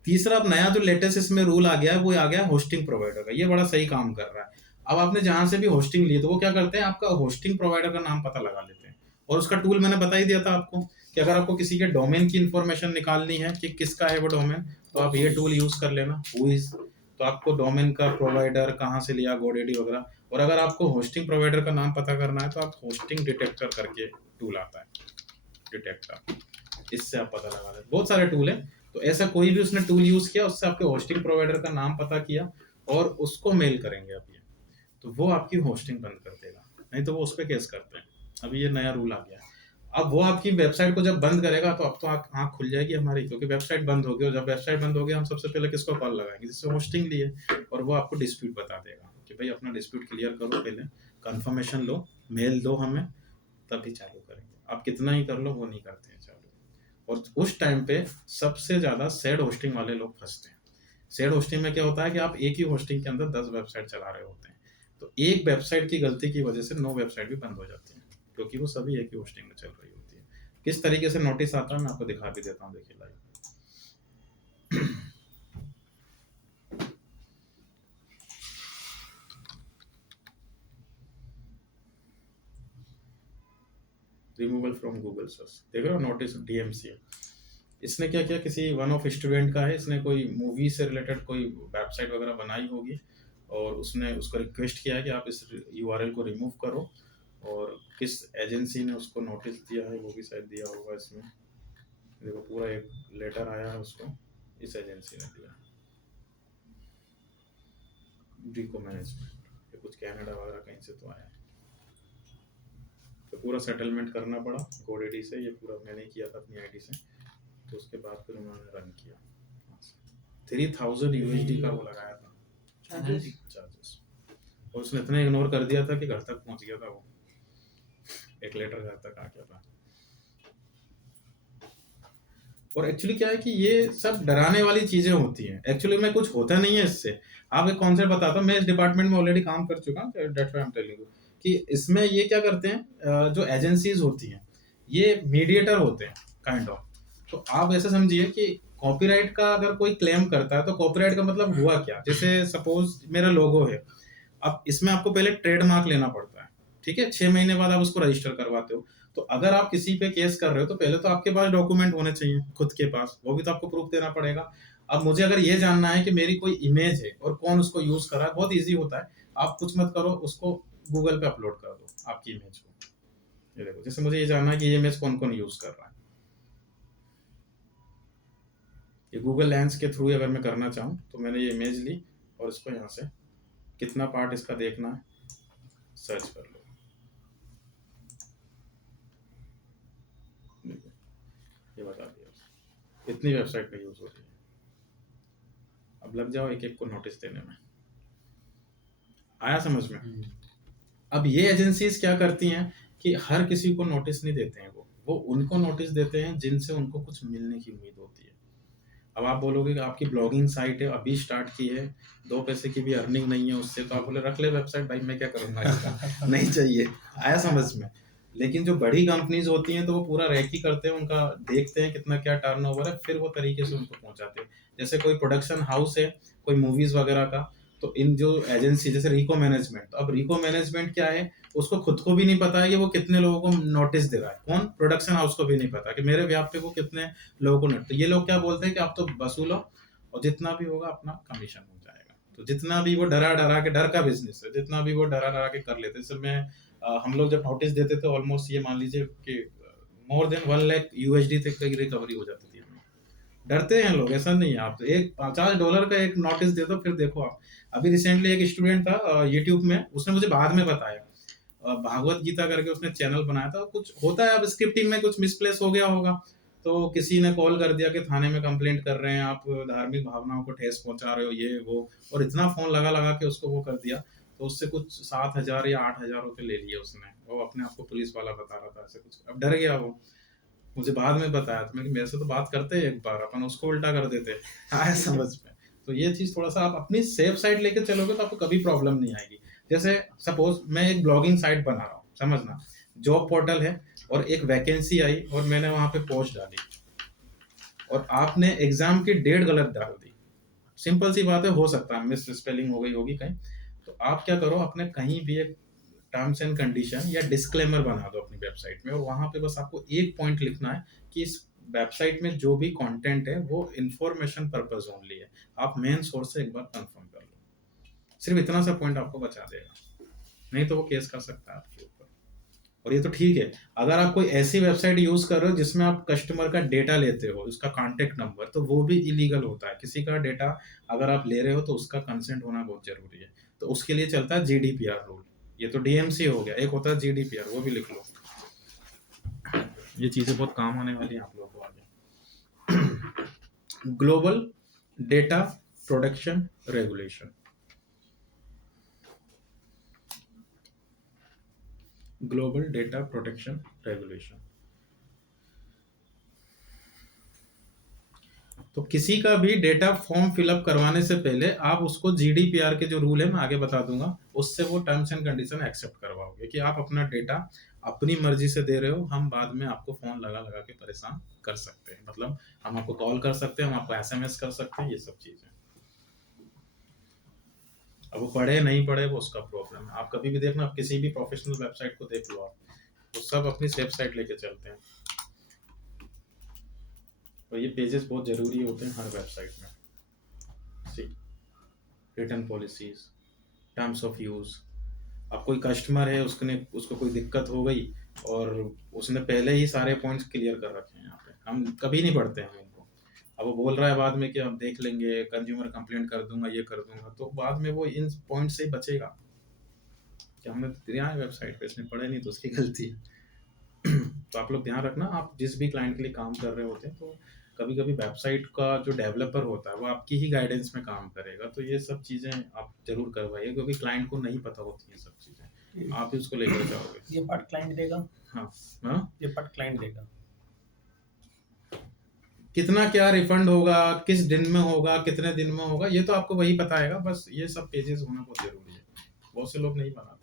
तीसरा, अब नया जो लेटेस्ट इसमें रूल आ गया है वो आ गया होस्टिंग प्रोवाइडर का, ये बड़ा सही काम कर रहा है। अब आपने जहां से भी होस्टिंग ली तो वो क्या करते हैं, आपका होस्टिंग प्रोवाइडर का नाम पता लगा लेते हैं, और उसका टूल मैंने बता ही दिया था आपको कि अगर आपको किसी के डोमेन की इंफॉर्मेशन निकालनी है कि किसका है वो डोमेन, तो आप ये टूल यूज कर लेना, हु इज, तो आपको डोमेन का प्रोवाइडर कहाँ से लिया, गोडेडी वगैरह। और अगर आपको होस्टिंग प्रोवाइडर का नाम पता करना है तो आप होस्टिंग डिटेक्टर करके टूल आता है, डिटेक्टर, इससे आप पता लगा लें। बहुत सारे टूल हैं, तो ऐसा कोई भी उसने टूल यूज किया उससे आपके होस्टिंग प्रोवाइडर का नाम पता किया और उसको मेल करेंगे आप ये, तो वो आपकी होस्टिंग बंद कर देगा, नहीं तो वो उस पर केस करते हैं। अभी ये नया रूल आ गया है। अब वो आपकी वेबसाइट को जब बंद करेगा तो अब तो आँख खुल जाएगी हमारी, क्योंकि वेबसाइट बंद होगी, और जब वेबसाइट बंद होगी हम सबसे पहले किसको कॉल लगाएंगे, जिससे होस्टिंग ली है, और वो आपको डिस्प्यूट बता देगा कि भाई अपना डिस्प्यूट क्लियर करो, पहले कंफर्मेशन लो, मेल दो हमें, तभी चालू करेंगे। आप कितना ही कर लो वो नहीं करते हैं चालू। और उस टाइम पे सबसे ज्यादा सेड होस्टिंग वाले लोग फंसते हैं। सेड होस्टिंग में क्या होता है कि आप एक ही होस्टिंग के अंदर 10 वेबसाइट चला रहे होते हैं, तो एक वेबसाइट की गलती की वजह से 9 वेबसाइट भी बंद हो जाती है, क्योंकि वो सभी एक ही होस्टिंग में चल रही होती है। किस तरीके से नोटिस आता है मैं आपको दिखा भी देता हूँ, देखिए live. Removal from Google search, देख रहे हो नोटिस डीएमसी। इसने क्या किया, किसी वन ऑफ स्टूडेंट का है, इसने कोई मूवी से रिलेटेड कोई वेबसाइट वगैरह बनाई होगी और उसने उसको रिक्वेस्ट किया है कि आप इस यूआरएल को रिमूव करो, और किस एजेंसी ने उसको नोटिस दिया है वो भी शायद दिया होगा इसमें। देखो पूरा एक लेटर आया है उसको, इस एजेंसी ने दिया, डीको मैनेजमेंट, ये कुछ कनाडा वगैरह कहीं से तो आया है। तो पूरा सेटलमेंट करना पड़ा गोडेडी से, ये पूरा मैंने किया था अपनी आईडी से, तो उसके बाद फिर उन्होंने रन किया। 3000 USD का वो लगाया था चार्जेस। और उसने इतना इग्नोर कर दिया था कि घर तक पहुंच गया था वो, एक लेटर घर तक आ गया था। और एक्चुअली क्या है कि ये सब डराने वाली चीजें होती हैं, एक्चुअली में कुछ होता नहीं है इससे। आप एक कॉन्सेप्ट बताता हूँ, मैं इस डिपार्टमेंट में ऑलरेडी काम कर चुका हूँ, that's why I am telling you कि इसमें ये क्या करते हैं, जो एजेंसीज होती हैं ये मीडिएटर होते हैं काइंड ऑफ। तो आप ऐसे समझिए कि कॉपीराइट का अगर कोई क्लेम करता है तो कॉपीराइट का मतलब हुआ क्या, जैसे सपोज मेरा लोगो है, अब इसमें आपको पहले ट्रेडमार्क लेना पड़ता है, ठीक है, 6 महीने बाद आप उसको रजिस्टर करवाते हो। तो अगर आप किसी पे केस कर रहे हो तो पहले तो आपके पास डॉक्यूमेंट होने चाहिए खुद के पास, वो भी तो आपको प्रूफ देना पड़ेगा। अब मुझे अगर ये जानना है कि मेरी कोई इमेज है और कौन उसको यूज कर रहा है, बहुत इजी होता है, आप कुछ मत करो, उसको गूगल पे अपलोड कर दो आपकी इमेज को। ये देखो, जैसे मुझे ये जानना है कि ये इमेज कौन कौन यूज कर रहा है, ये गूगल लेंस के थ्रू अगर मैं करना चाहूँ तो मैंने ये इमेज ली और इसको यहाँ से कितना पार्ट इसका देखना है सर्च कर लो, ये बता दिया, इतनी वेबसाइट पे यूज हो रही है। अब लग जाओ एक एक को नोटिस देने में, आया समझ में? अब ये एजेंसीज क्या करती हैं कि हर किसी को नोटिस नहीं देते हैं, वो उनको नोटिस देते हैं जिनसे उनको कुछ मिलने की उम्मीद होती है। अब आप बोलोगे कि आपकी ब्लॉगिंग साइट है, अभी स्टार्ट की है, 2 पैसे की भी अर्निंग नहीं है उससे, तो आप बोले रख ले वेबसाइट, भाई मैं क्या करूंगा इसका नहीं चाहिए, आया समझ में? लेकिन जो बड़ी कंपनीज होती हैं तो वो पूरा रैक ही करते हैं, उनका देखते हैं कितना क्या टर्नओवर है, फिर वो तरीके से उनको पहुंचाते हैं। जैसे कोई प्रोडक्शन हाउस है कोई मूवीज वगैरह का, तो इन जो एजेंसी जैसे रिको मैनेजमेंट, तो अब रिको मैनेजमेंट क्या है, उसको खुद को भी नहीं पता है कि वो कितने लोगों को नोटिस दे रहा है, कौन, प्रोडक्शन हाउस को भी नहीं पता कि मेरे व्याप पे वो कितने लोगों को नोटिस। तो ये लोग क्या बोलते हैं कि आप तो वसूलो और जितना भी होगा अपना कमीशन हो जाएगा। तो जितना भी वो डरा डरा के, डर का बिजनेस है, जितना भी वो डरा डरा के कर लेते हैं। इसमें हम लोग जब नोटिस देते थे ऑलमोस्ट ये मान लीजिए कि मोर देन 1 लाख USD तक की रिकवरी हो जाती थी। डरते हैं लोग, ऐसा नहीं है। आप तो एक $50 का एक नोटिस दे दो, फिर देखो आप। अभी रिसेंटली एक स्टूडेंट था यूट्यूब में, उसने मुझे बाद में बताया, भागवत गीता करके उसने चैनल बनाया था, कुछ होता है अब स्क्रिप्टिंग में कुछ मिसप्लेस हो गया होगा, तो किसी ने कॉल कर दिया कि थाने में कंप्लेंट कर रहे हैं, आप धार्मिक भावनाओं को ठेस पहुंचा रहे हो, ये वो, और इतना फोन लगा लगा के उसको वो कर दिया, तो उससे कुछ 7,000 या 8,000 रुपये ले लिए उसने। वो अपने आप को पुलिस वाला बता रहा था ऐसे कुछ, अब डर गया वो, मुझे बाद में बताया, तो मैं मेरे से तो बात करते हैं एक बार, अपन उसको उल्टा कर देते, आया समझ में? तो ये चीज थोड़ा सा आप अपनी सेफ साइड लेके चलोगे तो आपको कभी प्रॉब्लम नहीं आएगी। जैसे सपोज मैं एक ब्लॉगिंग साइट बना रहा हूँ, समझना, जॉब पोर्टल है, और एक वैकेंसी आई और मैंने वहां पे पोस्ट डाली और आपने एग्जाम की डेट गलत डाल दी, सिंपल सी बात है, हो सकता है मिस स्पेलिंग हो गई होगी कहीं, तो आप क्या करो, अपने कहीं भी एक टर्म्स एंड कंडीशन या डिस्क्लेमर बना दो अपनी वेबसाइट में, और वहां पे बस आपको एक पॉइंट लिखना है कि इस वेबसाइट में जो भी कंटेंट है वो इंफॉर्मेशन पर्पस ओनली है, आप मेन सोर्स से एक बार कंफर्म कर लो। सिर्फ इतना सा पॉइंट आपको बचा देगा, नहीं तो वो केस कर सकता है आपके ऊपर। और ये तो ठीक है, अगर आप कोई ऐसी वेबसाइट यूज कर रहे हो जिसमें आप कस्टमर का डेटा लेते हो, उसका कॉन्टेक्ट नंबर, तो वो भी इलीगल होता है। किसी का डेटा अगर आप ले रहे हो तो उसका कंसेंट होना बहुत जरूरी है, तो उसके लिए चलता है GDPR रूल। ये तो DMC हो गया, एक होता है GDPR, वो भी लिख लो। ये चीजें बहुत काम आने वाली हैं आप लोगों को आगे। Global data protection regulation, global data protection regulation. तो किसी का भी डेटा फॉर्म फिलअप करवाने से पहले आप उसको GDPR के जो रूल है मैं आगे बता दूंगा, उससे वो टर्म्स एंड कंडीशन एक्सेप्ट करवाओगे कि आप अपना डेटा अपनी मर्जी से दे रहे हो, हम बाद में आपको फोन लगा लगा के परेशान कर सकते हैं, मतलब हम आपको कॉल कर सकते हैं, हम आपको SMS कर सकते हैं, ये सब चीजें। अब वो पढ़े नहीं पढ़े वो उसका प्रॉब्लम है। आप कभी भी देखना, आप किसी भी प्रोफेशनल वेबसाइट को देख लो, आप वो सब अपनी सेफ साइट लेके चलते हैं, और ये पेजेस बहुत जरूरी होते हैं हर वेबसाइट में। Return policies, terms of use. अब कोई कस्टमर है, उसको कोई दिक्कत हो गई और उसने पहले ही सारे पॉइंट्स क्लियर कर रखे हैं, यहाँ पे हम कभी नहीं पढ़ते हैं इनको। अब वो बोल रहा है बाद में कि हम देख लेंगे, कंज्यूमर कंप्लेंट कर दूंगा, ये कर दूंगा, तो बाद में वो इन पॉइंट से ही बचेगा कि हमने दिया है वेबसाइट पे, इसने पढ़े नहीं तो उसकी गलती है। तो आप लोग ध्यान रखना, आप जिस भी क्लाइंट के लिए काम कर रहे होते हैं तो कभी कभी वेबसाइट का जो डेवलपर होता है वो आपकी ही गाइडेंस में काम करेगा, तो ये सब चीज़ें आप जरूर करवाइए क्योंकि क्लाइंट को नहीं पता होती है सब चीज़ें, आप ही उसको लेकर जाओगे। ये पार्ट क्लाइंट देगा। हाँ, ये पार्ट क्लाइंट देगा। कितना क्या रिफंड होगा, किस दिन में होगा, कितने दिन में होगा, ये तो आपको वही बताएगा, बस ये सब पेजेस होना बहुत जरूरी है, बहुत से लोग नहीं बनाते।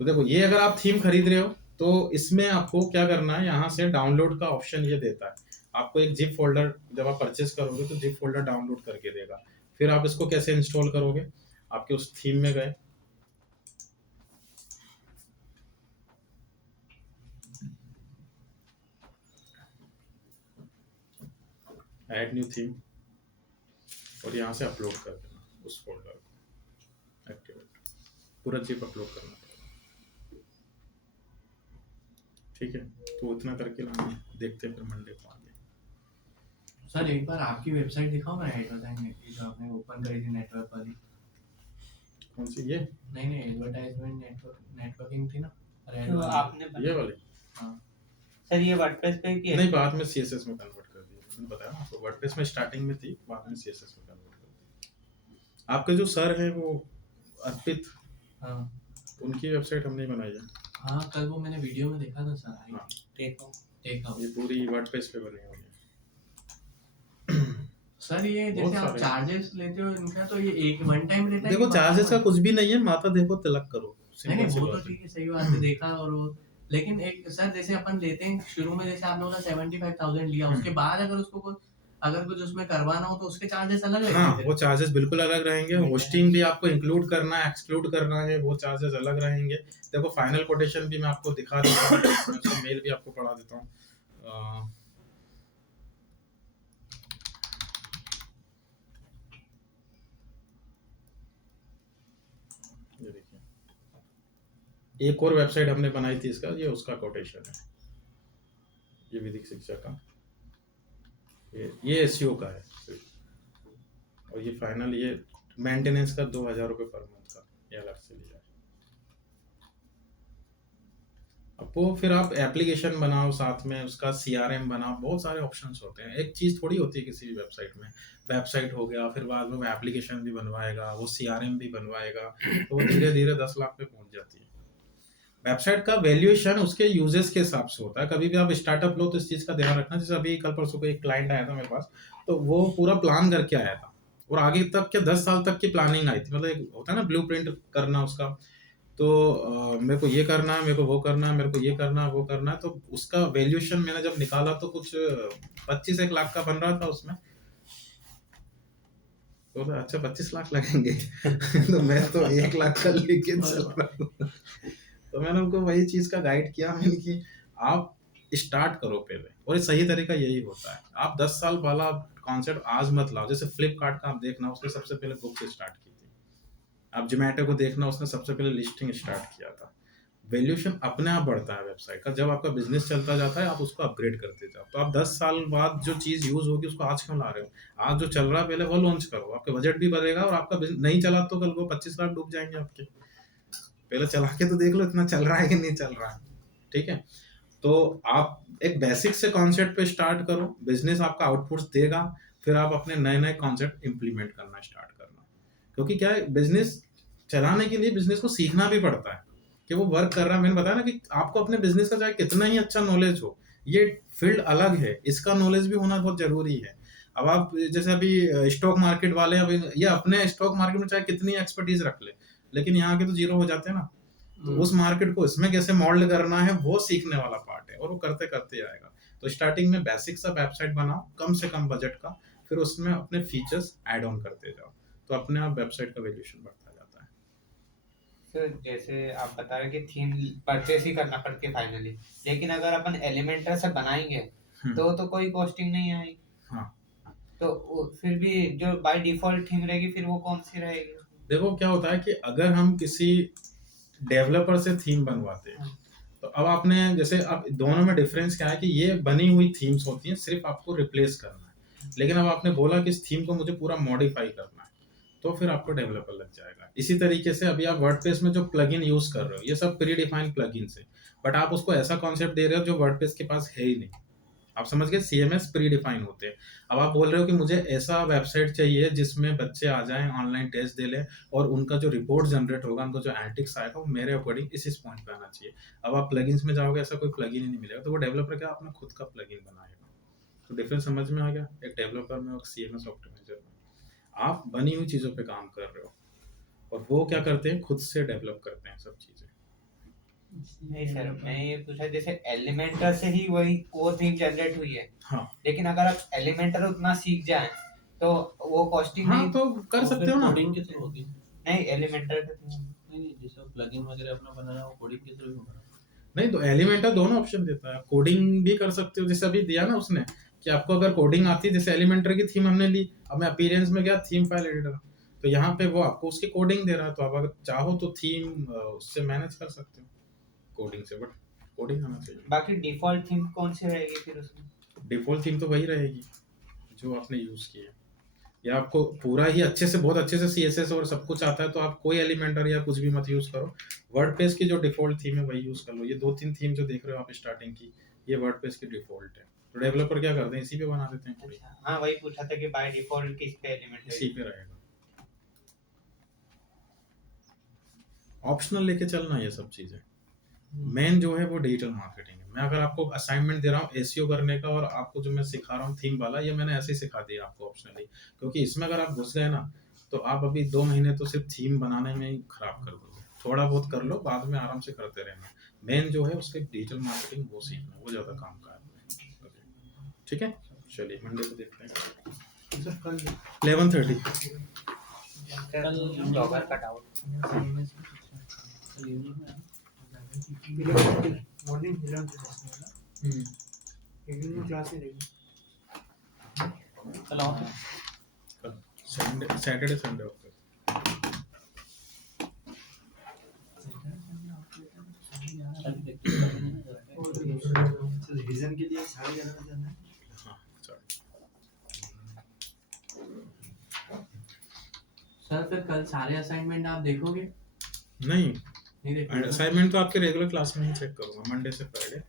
तो देखो ये अगर आप थीम खरीद रहे हो तो इसमें आपको क्या करना है, यहाँ से डाउनलोड का ऑप्शन ये देता है आपको, एक जिप फोल्डर जब आप परचेस करोगे तो जिप फोल्डर डाउनलोड करके देगा। फिर आप इसको कैसे इंस्टॉल करोगे, आपके उस थीम में गए, ऐड न्यू थीम, और यहाँ से अपलोड कर देना उस फोल्डर को, एक्टिवेट, पूरा जिप अपलोड करना पड़ेगा। ठीक है, तो इतना करके लाना, देखते हैं फिर मंडे को आगे। सर एक बार आपकी वेबसाइट दिखाओ ना एडवर्टाइजमेंट की, जो आपने ओपन करी थी नेटवर्क वाली। कौन सी? ये नहीं एडवर्टाइजमेंट नेटवर्किंग थी ना। तो आपने ये वाली? हाँ सर ये वर्डप्रेस पे की है? नहीं, बाद में सीएसएस में कन्वर्ट कर दिया, मैंने बताया ना आपको, वर्डप्रेस में स्टार्टिंग में थी, बाद में सीएसएस में कन्वर्ट कर दिया। आपके जो सर हैं वो अर्पित, हाँ उनकी वेबसाइट हमने बनाई है। हाँ, कल वो मैंने वीडियो में देखा था सर। हाँ, देखा ये पूरी वर्डप्रेस पे बनी हुई है। सर ये बहुत जैसे आप सारे। चार्जेस लेते हो इनका, तो ये एक वन टाइम रहता है? देखो कि चार्जेस का बार-बार? कुछ भी नहीं है, माता देखो तिलक करो, नहीं सिंपल सी वो तो बात है। ठीक है, सही बात है, देखा। और वो लेकिन एक सर जैसे अपन लेते हैं शुरू में, जैसे आपने बोला 75,000 लिया, उसके बाद अगर उसको अगर कुछ उसमें करवाना हो तो उसके चार्जेस अलग हाँ, रहेंगे? वो चार्जेस बिल्कुल अलग रहेंगे, होस्टिंग भी आपको इंक्लूड करना है, एक्सक्लूड करना है, वो चार्जेस अलग रहेंगे। देखो फाइनल कोटेशन भी मैं आपको दिखा देता हूँ, मैं उसका मेल भी आपको पढ़ा देता हूँ। ये देखिए, एक और वेबसाइट हमने बनाई थी इसका, ये उसका कोटेशन है, ये विधिक शिक्षा का, ये एसईओ का है सिर्फ। और ये फाइनल, ये मेंटेनेंस का 2,000 रुपये पर मंथ का, ये अलग से लिया है। अब वो फिर आप एप्लीकेशन बनाओ, साथ में उसका सीआरएम बनाओ, बहुत सारे ऑप्शंस होते हैं, एक चीज़ थोड़ी होती है किसी भी वेबसाइट में। वेबसाइट हो गया, फिर बाद में वो एप्लीकेशन भी बनवाएगा, वो सीआरएम भी बनवाएगा, तो वो धीरे धीरे 10 लाख पे पहुंच जाती है। वेबसाइट का वैल्यूएशन उसके यूजेस के हिसाब से होता है। कभी भी आप स्टार्टअप लो तो इस चीज़ का ध्यान रखना। जैसे अभी कल परसों को एक क्लाइंट आया था मेरे पास, तो वो पूरा प्लान करके आया था, और आगे तक के 10 साल तक की प्लानिंग आई थी, मतलब एक होता है ना ब्लूप्रिंट करना उसका। तो मेरे को ये करना है, मेरे को वो करना है, मेरे को ये करना है, वो करना है, तो उसका वैल्यूएशन मैंने जब निकाला तो कुछ 25-1 लाख का बन रहा था उसमें। तो अच्छा 25 लाख लगेंगे तो मैं तो 1 लाख का लेके चल रहा हूँ। तो मैंने उनको वही चीज का गाइड किया, मैंने कि आप स्टार्ट करो पहले, और ये सही तरीका यही होता है। आप 10 साल वाला कॉन्सेप्ट आज मत लाओ। जैसे फ्लिपकार्ट का आप देखना, उसने सबसे पहले बुक से स्टार्ट की थी। आप जोमेटो को देखना, उसने सबसे पहले लिस्टिंग स्टार्ट किया था। वैल्यूएशन अपने आप बढ़ता है वेबसाइट का, जब आपका बिजनेस चलता जाता है आप उसको अपग्रेड करते जाओ। तो आप 10 साल बाद जो चीज़ यूज होगी उसको आज क्यों ला रहे हो? आज जो चल रहा है पहले वो लॉन्च करो, आपका बजट भी बढ़ेगा, और आपका नहीं चला तो कल को 25 लाख डूब जाएंगे आपके। पहले चला के तो देख लो इतना चल रहा है कि नहीं चल रहा है। ठीक है, तो आप एक बेसिक से कॉन्सेप्ट पे स्टार्ट करो, बिजनेस आपका आउटपुट्स देगा, फिर आप अपने नए नए कॉन्सेप्ट इंप्लीमेंट करना स्टार्ट करना। क्योंकि क्या है, बिजनेस चलाने के लिए बिजनेस को सीखना भी पड़ता है कि वो वर्क कर रहा है। मैंने बताया ना कि आपको अपने बिजनेस का चाहे कितना ही अच्छा नॉलेज हो, ये फील्ड अलग है, इसका नॉलेज भी होना बहुत जरूरी है। अब आप जैसे अभी स्टॉक मार्केट वाले, अभी ये अपने स्टॉक मार्केट में चाहे कितनी एक्सपर्टीज रख ले, लेकिन यहाँ के तो जीरो हो जाते हैं ना। तो उस मार्केट को इसमें कैसे मोल्ड करना है वो सीखने वाला पार्ट है, और वो करते करते आएगा। तो स्टार्टिंग में बेसिक सा वेबसाइट बनाओ, कम से कम बजट का, फिर उसमें अपने फीचर्स ऐड ऑन करते जाओ, तो अपने आप वेबसाइट का वैल्यूएशन बढ़ता जाता है। सर जैसे आप बता रहे कि थीम परचेस ही करना पड़ती है फाइनली, लेकिन अगर अपन एलिमेंटर से बनाएंगे तो कोई कॉस्टिंग नहीं आएगी। हाँ, तो फिर भी जो बाय डिफॉल्ट थीम रहेगी फिर वो कौन सी रहेगी? देखो क्या होता है कि अगर हम किसी डेवलपर से थीम बनवाते हैं, तो अब आपने जैसे, अब दोनों में डिफरेंस क्या है कि ये बनी हुई थीम्स होती हैं, सिर्फ आपको रिप्लेस करना है। लेकिन अब आपने बोला कि इस थीम को मुझे पूरा मॉडिफाई करना है, तो फिर आपको डेवलपर लग जाएगा। इसी तरीके से अभी आप वर्डप्रेस में जो प्लगइन यूज कर रहे हो ये सब प्री डिफाइंड प्लगइन्स है, बट आप उसको ऐसा कॉन्सेप्ट दे रहे हो जो वर्डप्रेस के पास है ही नहीं। आप समझ गए, सीएमएस प्री डिफाइन होते हैं। अब आप बोल रहे हो कि मुझे ऐसा वेबसाइट चाहिए जिसमें बच्चे आ जाएं, ऑनलाइन टेस्ट दे लें और उनका जो रिपोर्ट जनरेट होगा, उनको जो एनालिटिक्स आएगा वो मेरे अकॉर्डिंग इस पॉइंट पे आना चाहिए। अब आप प्लगइन्स में जाओगे, ऐसा कोई प्लगइन ही नहीं मिलेगा, तो वो डेवलपर क्या अपना खुद का प्लगइन बनाएगा। तो डिफरेंस समझ में आ गया, एक डेवलपर में और सीएमएस ऑप्टिमाइजर में। आप बनी हुई चीज़ों पे काम कर रहे हो और वो क्या करते हैं, खुद से डेवलप करते हैं सब चीज़ें। नहीं सर, मैं ये पूछा जैसे एलिमेंटर से ही वही कोर थीम जनरेट हुई है, हाँ लेकिन अगर आप एलिमेंटर उतना सीख जाएं तो वो कॉस्टिंग हाँ, नहीं, तो कर सकते हो ना। कोडिंग के थ्रू होगी। नहीं एलिमेंटर का नहीं, जैसे प्लगइन वगैरह अपना बनाना वो कोडिंग के थ्रू होगा। नहीं तो एलिमेंटर दोनों ऑप्शन देता है, कोडिंग भी कर सकते हो, जैसे अभी दिया ना उसने कि आपको अगर कोडिंग आती है, जैसे एलिमेंटर की थीम हमने ली, अब मैं अपीयरेंस में गया थीम फाइल एडिटर, तो यहाँ पे वो आपको उसकी कोडिंग दे रहा है, तो आप अगर चाहो तो थीम उससे मैनेज कर सकते हो कोडिंग से, बट कोडिंग आना चाहिए। बाकी डिफॉल्ट थीम कौन सी रहेगी फिर उसमें? डिफॉल्ट थीम तो वही रहेगी जो आपने यूज की है, या आपको पूरा ही अच्छे से, बहुत अच्छे से सीएसएस और सब कुछ आता है तो आप कोई एलिमेंटर या कुछ भी मत यूज करो, वर्डप्रेस की जो डिफॉल्ट थीम है वही यूज कर लो। ये 2-3 थीम जो देख रहे हो आप स्टार्टिंग की, ये वर्डप्रेस की डिफॉल्ट है, तो डेवलपर क्या करते हैं, इसी पे बना देते हैं पूरी, अच्छा, हाँ वही पूछा था कि बाय डिफॉल्ट किस पे एलिमेंटर इसी पे रहेगा। ऑप्शनल लेके चलना ये सब चीजें, मेन जो है वो डिजिटल मार्केटिंग है। मैं अगर आपको असाइनमेंट दे रहा हूँ एसईओ करने का, और आपको जो मैं सिखा रहा हूँ थीम वाला, ये मैंने ऐसे ही सिखा दिया आपको ऑप्शनली, क्योंकि इसमें अगर आप घुस गए ना तो आप अभी 2 महीने तो सिर्फ थीम बनाने में ही खराब कर दोगे। थोड़ा बहुत कर लो, बाद में आराम से करते रहना। मेन जो है उसका डिजिटल मार्केटिंग वो सीखना, वो ज़्यादा काम का है। ठीक है, चलिए मंडे को देखते हैं 11:30। कल ब्लॉगर का डाउट मॉर्निंग 11 इवनिंग में क्लास नहीं रहेगी। चलो संडे, सैटरडे संडे होता है। रिवीजन के लिए 11:30 बजे जाना है। हाँ चलो। सर फिर कल सारे असाइनमेंट आप देखोगे? नहीं, नहीं देखोगे? असाइनमेंट तो आपके रेगुलर क्लास में ही चेक करूंगा, मंडे से फ्राइडे।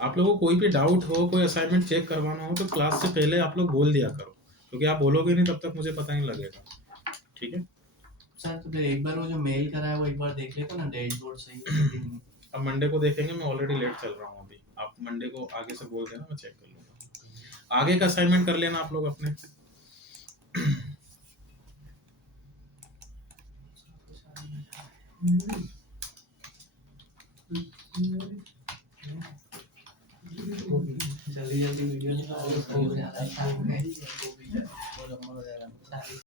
आप लोगों को कोई भी डाउट हो, कोई असाइनमेंट चेक करवाना हो तो क्लास से पहले आप लोग बोल दिया करो, क्योंकि आप बोलोगे नहीं तब तक मुझे पता नहीं लगेगा। ठीक है, सर तो फिर एक बार वो जो मेल करा है वो एक बार देख लेते ना, डैशबोर्ड सही है कि नहीं। अब मंडे को देखेंगे, मैं ऑलरेडी लेट चल रहा हूँ अभी, आप मंडे को आगे से बोल देना, मैं चेक कर लूँगा। आगे का असाइनमेंट कर लेना आप लोग अपने। जल्दी जल्दी वीडियो निकालो। बहुत ज़्यादा टाइम है। हो जाएगा।